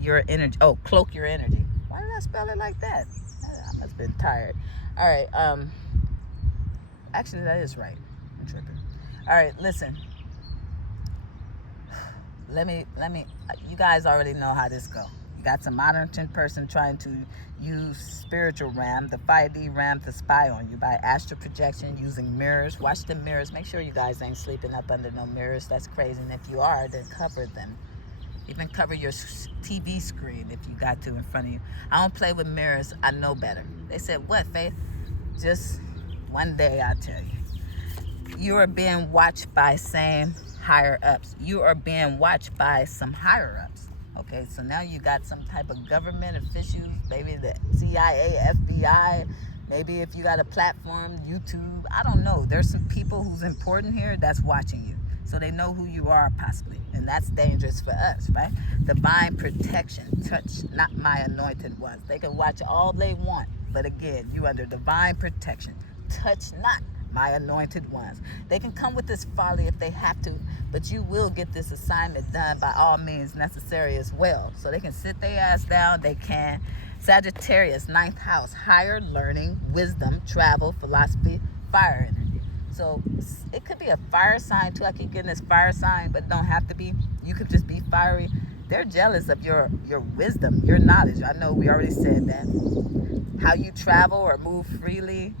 your energy. Oh, cloak your energy. Why did I spell it like that? I must have been tired. All right. Actually, that is right. I'm tripping. All right, listen. Let me. You guys already know how this go. You got some monitoring person trying to use spiritual RAM, the 5D RAM, to spy on you by astral projection using mirrors. Watch the mirrors. Make sure you guys ain't sleeping up under no mirrors. That's crazy. And if you are, then cover them. Even cover your TV screen if you got to in front of you. I don't play with mirrors. I know better. They said, what, Faith? Just one day, I'll tell you. You are being watched by same higher ups. You are being watched by some higher ups. Okay, so now you got some type of government officials, maybe the CIA, FBI, maybe if you got a platform, YouTube, I don't know. There's some people who's important here that's watching you. So they know who you are possibly. And that's dangerous for us, right? Divine protection. Touch not my anointed ones. They can watch all they want. But again, you under divine protection. Touch not my anointed ones. They can come with this folly if they have to, but you will get this assignment done by all means necessary as well. So they can sit their ass down. They can. Sagittarius, 9th house, higher learning, wisdom, travel, philosophy, fire energy. So it could be a fire sign too. I keep getting this fire sign, but it don't have to be. You could just be fiery. They're jealous of your wisdom, your knowledge. I know we already said that. How you travel or move freely,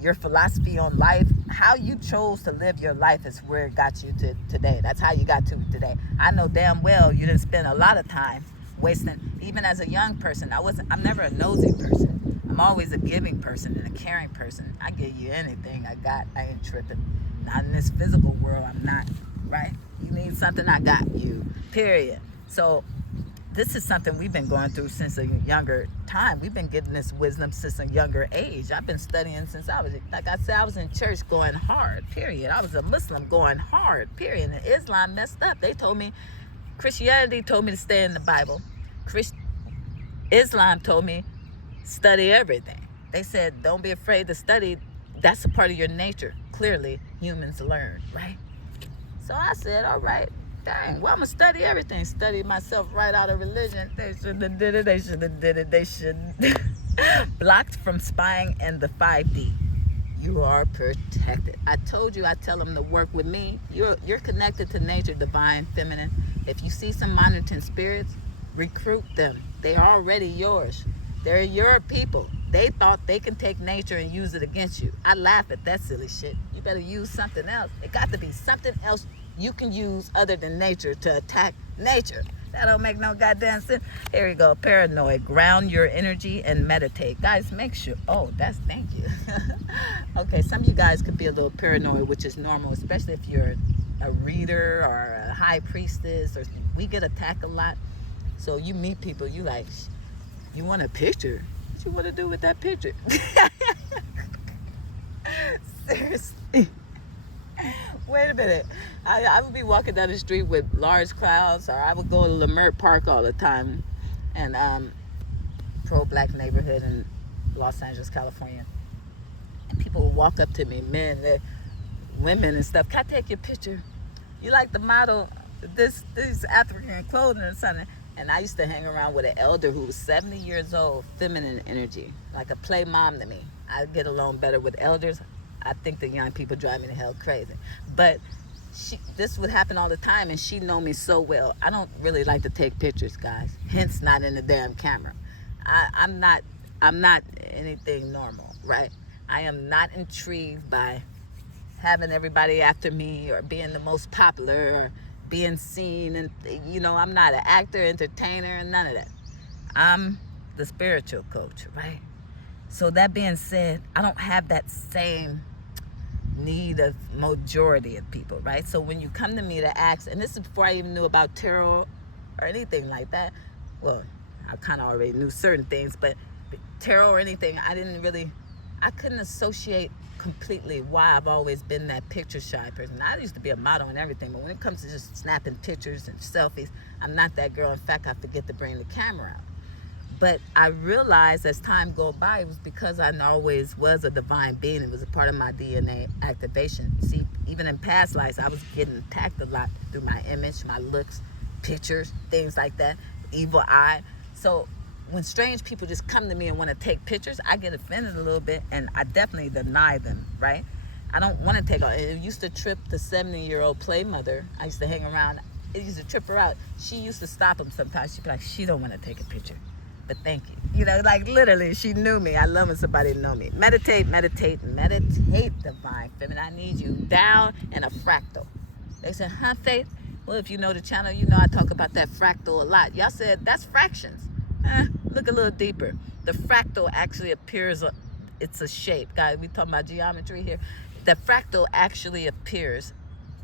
your philosophy on life, how you chose to live your life is where it got you to today. That's how you got to today. I know damn well you didn't spend a lot of time wasting. Even as a young person, I'm never a nosy person. I'm always a giving person and a caring person. I give you anything I got. I ain't tripping. Not in this physical world, I'm not, right? You need something, I got you, period. So this is something we've been going through since a younger time. We've been getting this wisdom since a younger age. I've been studying since I was, like I said, I was in church going hard, period. I was a Muslim going hard, period. And Islam messed up. They told me, Christianity told me to stay in the Bible. Islam told me, study everything. They said, don't be afraid to study. That's a part of your nature. Clearly, humans learn, right? So I said, all right. Dang, well, I'm going to study everything. Study myself right out of religion. They should have did it. They should have did it. They should. Blocked from spying in the 5D. You are protected. I told you, I tell them to work with me. You're connected to nature, divine, feminine. If you see some monitoring spirits, recruit them. They are already yours. They're your people. They thought they can take nature and use it against you. I laugh at that silly shit. You better use something else. It got to be something else you can use other than nature to attack nature. That don't make no goddamn sense. Here we go. Paranoid. Ground your energy and meditate. Guys, make sure. Oh, thank you. Okay, some of you guys could be a little paranoid, which is normal, especially if you're a reader or a high priestess, or we get attacked a lot. So you meet people, you like, you want a picture? What you want to do with that picture? Seriously. Wait a minute. I would be walking down the street with large crowds, or I would go to Leimert Park all the time, and pro-black neighborhood in Los Angeles, California. And people would walk up to me, men, women and stuff. Can I take your picture? You like the model, this African clothing or something? And I used to hang around with an elder who was 70 years old, feminine energy, like a play mom to me. I get along better with elders. I think the young people drive me to hell crazy. But this would happen all the time, and she know me so well. I don't really like to take pictures, guys. Hence, not in the damn camera. I'm not anything normal, right? I am not intrigued by having everybody after me or being the most popular or being seen. And, I'm not an actor, entertainer, and none of that. I'm the spiritual coach, right? So that being said, I don't have that same need of majority of people, right? So when you come to me to ask, and this is before I even knew about tarot or anything like that. Well, I kind of already knew certain things, but tarot or anything, I couldn't associate completely why I've always been that picture shy person. I used to be a model and everything, but when it comes to just snapping pictures and selfies, I'm not that girl. In fact, I forget to bring the camera out. But I realized as time go by, it was because I always was a divine being. It was a part of my DNA activation. See, even in past lives, I was getting attacked a lot through my image, my looks, pictures, things like that, evil eye. So when strange people just come to me and want to take pictures, I get offended a little bit, and I definitely deny them, right? I don't want to take off. It used to trip the 70-year-old play mother. I used to hang around. It used to trip her out. She used to stop them sometimes. She'd be like, she don't want to take a picture. But thank you. Like literally, she knew me. I love when somebody know me. Meditate, divine feminine. I need you down in a fractal. They said, huh, Faith? Well, if you know the channel, I talk about that fractal a lot. Y'all said, that's fractions. Look a little deeper. The fractal actually appears, it's a shape. Guys, we talking about geometry here. The fractal actually appears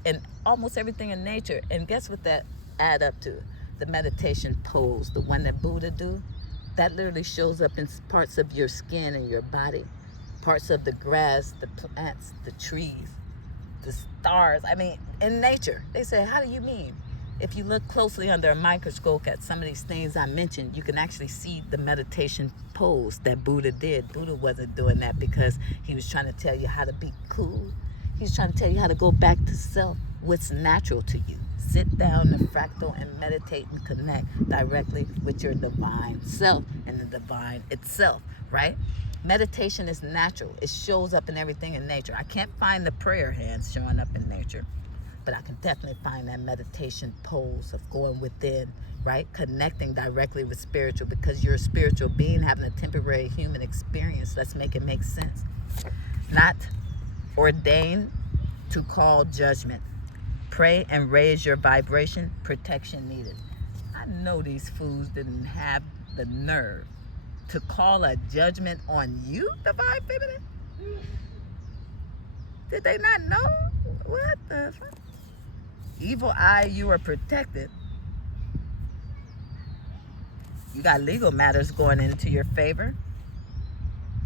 in almost everything in nature. And guess what that add up to? The meditation pose, the one that Buddha do. That literally shows up in parts of your skin and your body, parts of the grass, the plants, the trees, the stars. I mean, in nature. They say, how do you mean? If you look closely under a microscope at some of these things I mentioned, you can actually see the meditation pose that Buddha did. Buddha wasn't doing that because he was trying to tell you how to be cool. He was trying to tell you how to go back to self, what's natural to you. Sit down in the fractal and meditate and connect directly with your divine self and the divine itself, right? Meditation is natural. It shows up in everything in nature. I can't find the prayer hands showing up in nature, but I can definitely find that meditation pose of going within, right? Connecting directly with spiritual, because you're a spiritual being having a temporary human experience. Let's make it make sense. Not ordained to call judgment. Pray and raise your vibration. Protection needed. I know these fools didn't have the nerve to call a judgment on you, divine feminine. Did they not know? What the fuck? Evil eye, you are protected. You got legal matters going into your favor.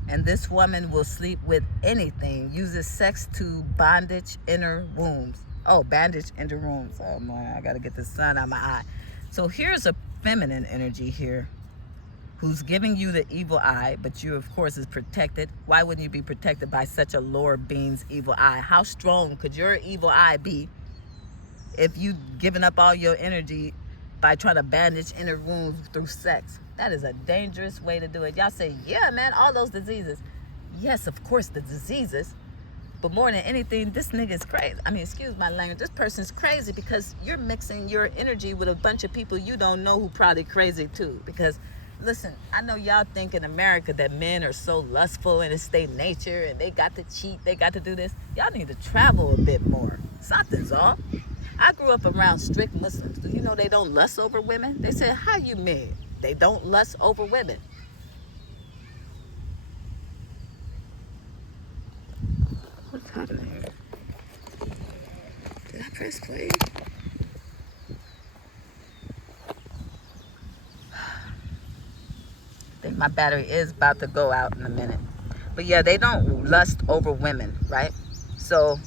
And this woman will sleep with anything. Uses sex to bondage inner wombs. Oh, bandage inner wombs. Oh my, I gotta get the sun out of my eye. So here's a feminine energy here who's giving you the evil eye, but you of course is protected. Why wouldn't you be protected by such a lower being's evil eye? How strong could your evil eye be if you giving up all your energy by trying to bandage inner wounds through sex? That is a dangerous way to do it. Y'all say, yeah, man, all those diseases. Yes, of course, the diseases. But more than anything, this nigga is crazy. I mean, excuse my language. This person's crazy because you're mixing your energy with a bunch of people you don't know who probably crazy too. Because, listen, I know y'all think in America that men are so lustful and it's their nature and they got to cheat, they got to do this. Y'all need to travel a bit more. Something's off. I grew up around strict Muslims. Do you know they don't lust over women? They said, how you mean? They don't lust over women. What's happening here? Did I press play? I think my battery is about to go out in a minute. But yeah, they don't lust over women, right? So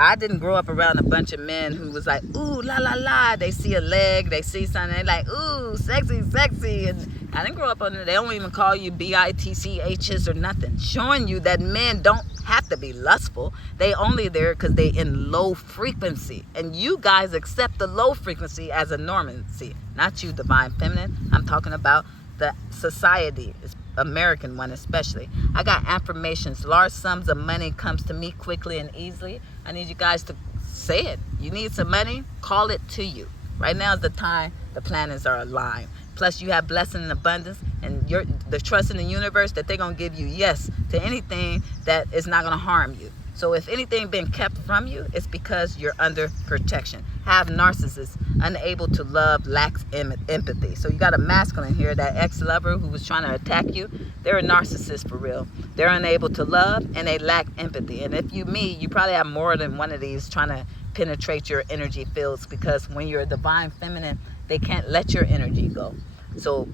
I didn't grow up around a bunch of men who was like, ooh, la, la, la. They see a leg, they see something, they like, ooh, sexy, sexy. And I didn't grow up on it. They don't even call you BITCHs or nothing. Showing you that men don't have to be lustful. They only there because they in low frequency. And you guys accept the low frequency as a normancy. Not you, divine feminine. I'm talking about the society, American one especially. I got affirmations. Large sums of money comes to me quickly and easily. I need you guys to say it. You need some money, call it to you. Right now is the time the planets are aligned. Plus you have blessing and abundance and the trust in the universe that they're going to give you yes to anything that is not going to harm you. So if anything been kept from you, it's because you're under protection. Have narcissists, unable to love, lacks empathy. So you got a masculine here, that ex-lover who was trying to attack you. They're a narcissist for real. They're unable to love and they lack empathy. And if you probably have more than one of these trying to penetrate your energy fields, because when you're a divine feminine, they can't let your energy go. So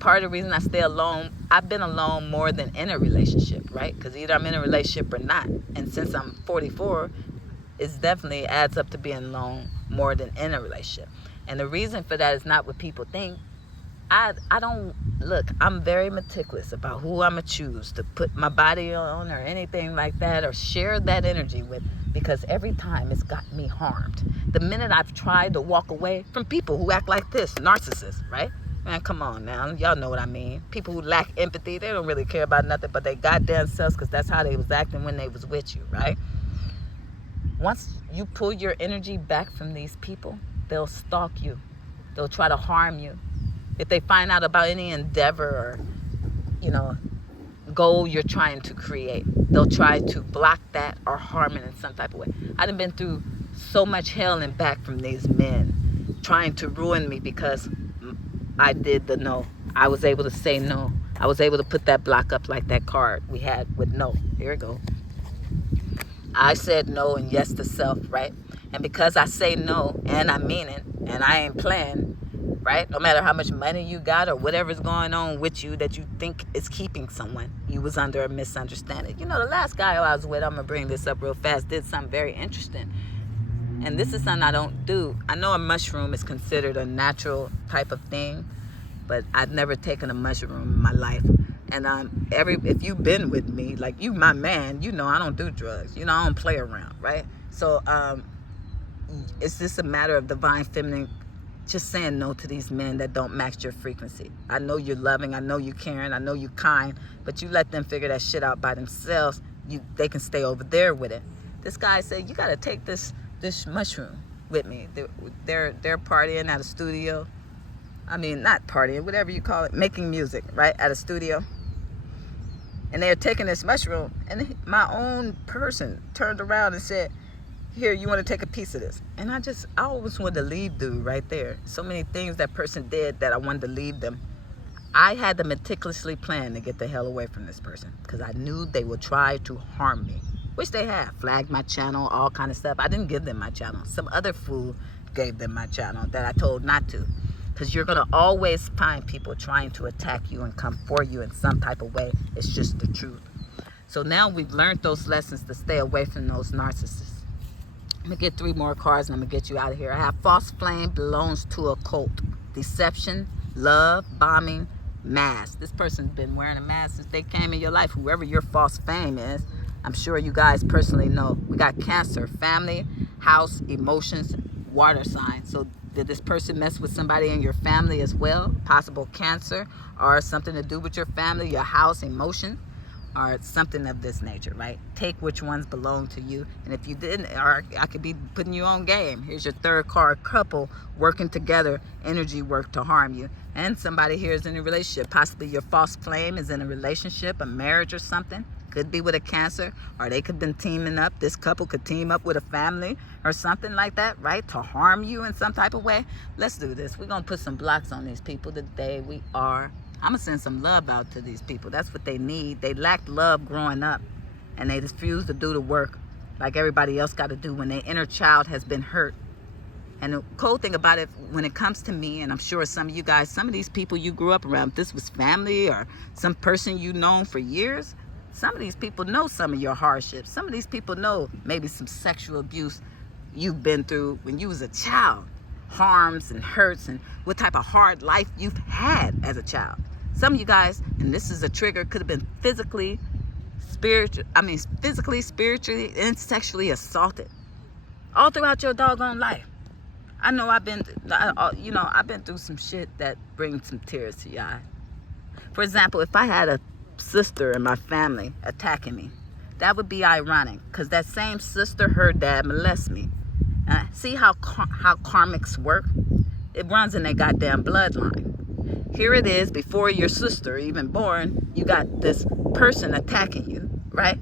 part of the reason I stay alone, I've been alone more than in a relationship, right? Because either I'm in a relationship or not. And since I'm 44, it definitely adds up to being alone more than in a relationship. And the reason for that is not what people think. I don't, look, I'm very meticulous about who I'm going to choose to put my body on or anything like that or share that energy with, because every time it's got me harmed. The minute I've tried to walk away from people who act like this, narcissists, right? Man, come on now. Y'all know what I mean. People who lack empathy, they don't really care about nothing but they goddamn selves, because that's how they was acting when they was with you, right? Once you pull your energy back from these people, they'll stalk you. They'll try to harm you. If they find out about any endeavor or, goal you're trying to create, they'll try to block that or harm it in some type of way. I done been through so much hell and back from these men trying to ruin me because I did the no. I was able to say no. I was able to put that block up like that card we had with no. Here we go. I said no and yes to self, right? And because I say no and I mean it and I ain't playing, right? No matter how much money you got or whatever's going on with you that you think is keeping someone, you was under a misunderstanding. The last guy I was with, I'm going to bring this up real fast, did something very interesting. And this is something I don't do. I know a mushroom is considered a natural type of thing, but I've never taken a mushroom in my life. And if you've been with me, like you my man, you know I don't do drugs. You know I don't play around, right? So it's just a matter of divine feminine just saying no to these men that don't match your frequency. I know you're loving, I know you're caring, I know you're kind, but you let them figure that shit out by themselves. They can stay over there with it. This guy said, you gotta take this mushroom with me. They're partying at a studio. I mean, not partying, whatever you call it, making music, right, at a studio. And they're taking this mushroom, and my own person turned around and said, here, you want to take a piece of this? And I always wanted to leave dude right there. So many things that person did that I wanted to leave them. I had to meticulously plan to get the hell away from this person because I knew they would try to harm me, which they have. Flagged my channel, all kind of stuff. I didn't give them my channel. Some other fool gave them my channel that I told not to. Because you're going to always find people trying to attack you and come for you in some type of way. It's just the truth. So now we've learned those lessons to stay away from those narcissists. I'm going to get 3 more cards and I'm going to get you out of here. I have false flame belongs to a cult. Deception, love, bombing, mask. This person's been wearing a mask since they came in your life. Whoever your false fame is, I'm sure you guys personally know. We got Cancer, family, house, emotions, water sign. So did this person mess with somebody in your family as well? Possible Cancer or something to do with your family, your house, emotion, or something of this nature, right? Take which ones belong to you. And if you didn't, or I could be putting you on game. Here's your 3rd card, couple working together, energy work to harm you. And somebody here is in a relationship. Possibly your false flame is in a relationship, a marriage or something. Could be with a Cancer, or they could have been teaming up. This couple could team up with a family or something like that, right? To harm you in some type of way. Let's do this. We're going to put some blocks on these people today. I'm going to send some love out to these people. That's what they need. They lacked love growing up, and they refuse to do the work like everybody else got to do when their inner child has been hurt. And the cool thing about it, when it comes to me, and I'm sure some of you guys, some of these people you grew up around, if this was family or some person you known for years, some of these people know some of your hardships. Some of these people know maybe some sexual abuse you've been through when you was a child. Harms and hurts and what type of hard life you've had as a child. Some of you guys, and this is a trigger, could have been physically, spiritually, and sexually assaulted all throughout your doggone life. I know I've been through some shit that brings some tears to your eye. For example, if I had a sister in my family attacking me, that would be ironic because that same sister, her dad molested me. See how karmics work? It runs in their goddamn bloodline. Here it is, before your sister even born, you got this person attacking you, right?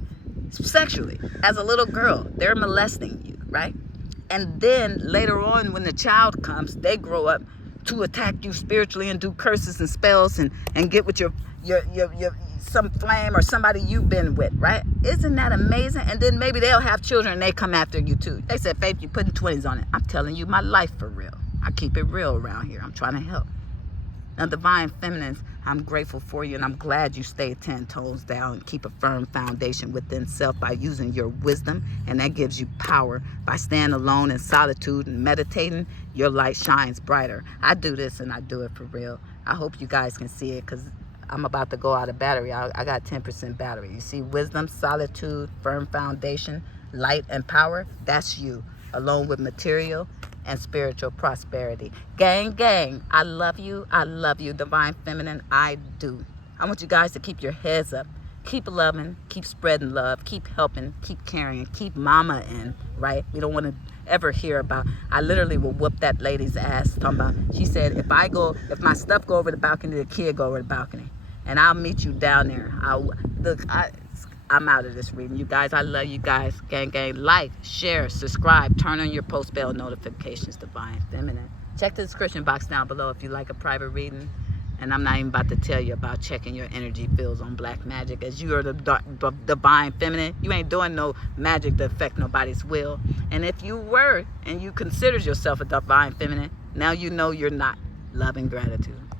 Sexually, as a little girl, they're molesting you, right? And then later on, when the child comes, they grow up to attack you spiritually and do curses and spells and get with your some flame or somebody you've been with, right? Isn't that amazing? And then maybe they'll have children and they come after you too. They said, Faith, you're putting 20s on it. I'm telling you my life for real. I keep it real around here. I'm trying to help. Now, Divine Feminines, I'm grateful for you, and I'm glad you stay 10 toes down and keep a firm foundation within self by using your wisdom, and that gives you power. By staying alone in solitude and meditating, your light shines brighter. I do this, and I do it for real. I hope you guys can see it, because I'm about to go out of battery. I got 10% battery. You see, wisdom, solitude, firm foundation, light, and power, that's you, along with material and spiritual prosperity. Gang, I love you, Divine Feminine, I do. I want you guys to keep your heads up, keep loving, keep spreading love, keep helping, keep caring, keep mama in, right? We don't want to ever hear about, I literally will whoop that lady's ass, talking about, she said, if my stuff go over the balcony, the kid go over the balcony, and I'll meet you down there. I'm out of this reading. You guys, I love you guys. Gang, like, share, subscribe, turn on your post bell notifications, Divine Feminine. Check the description box down below if you like a private reading. And I'm not even about to tell you about checking your energy fields on Black Magic. As you are the Divine Feminine, you ain't doing no magic to affect nobody's will. And if you were, and you considered yourself a Divine Feminine, now you know you're not. Love and gratitude.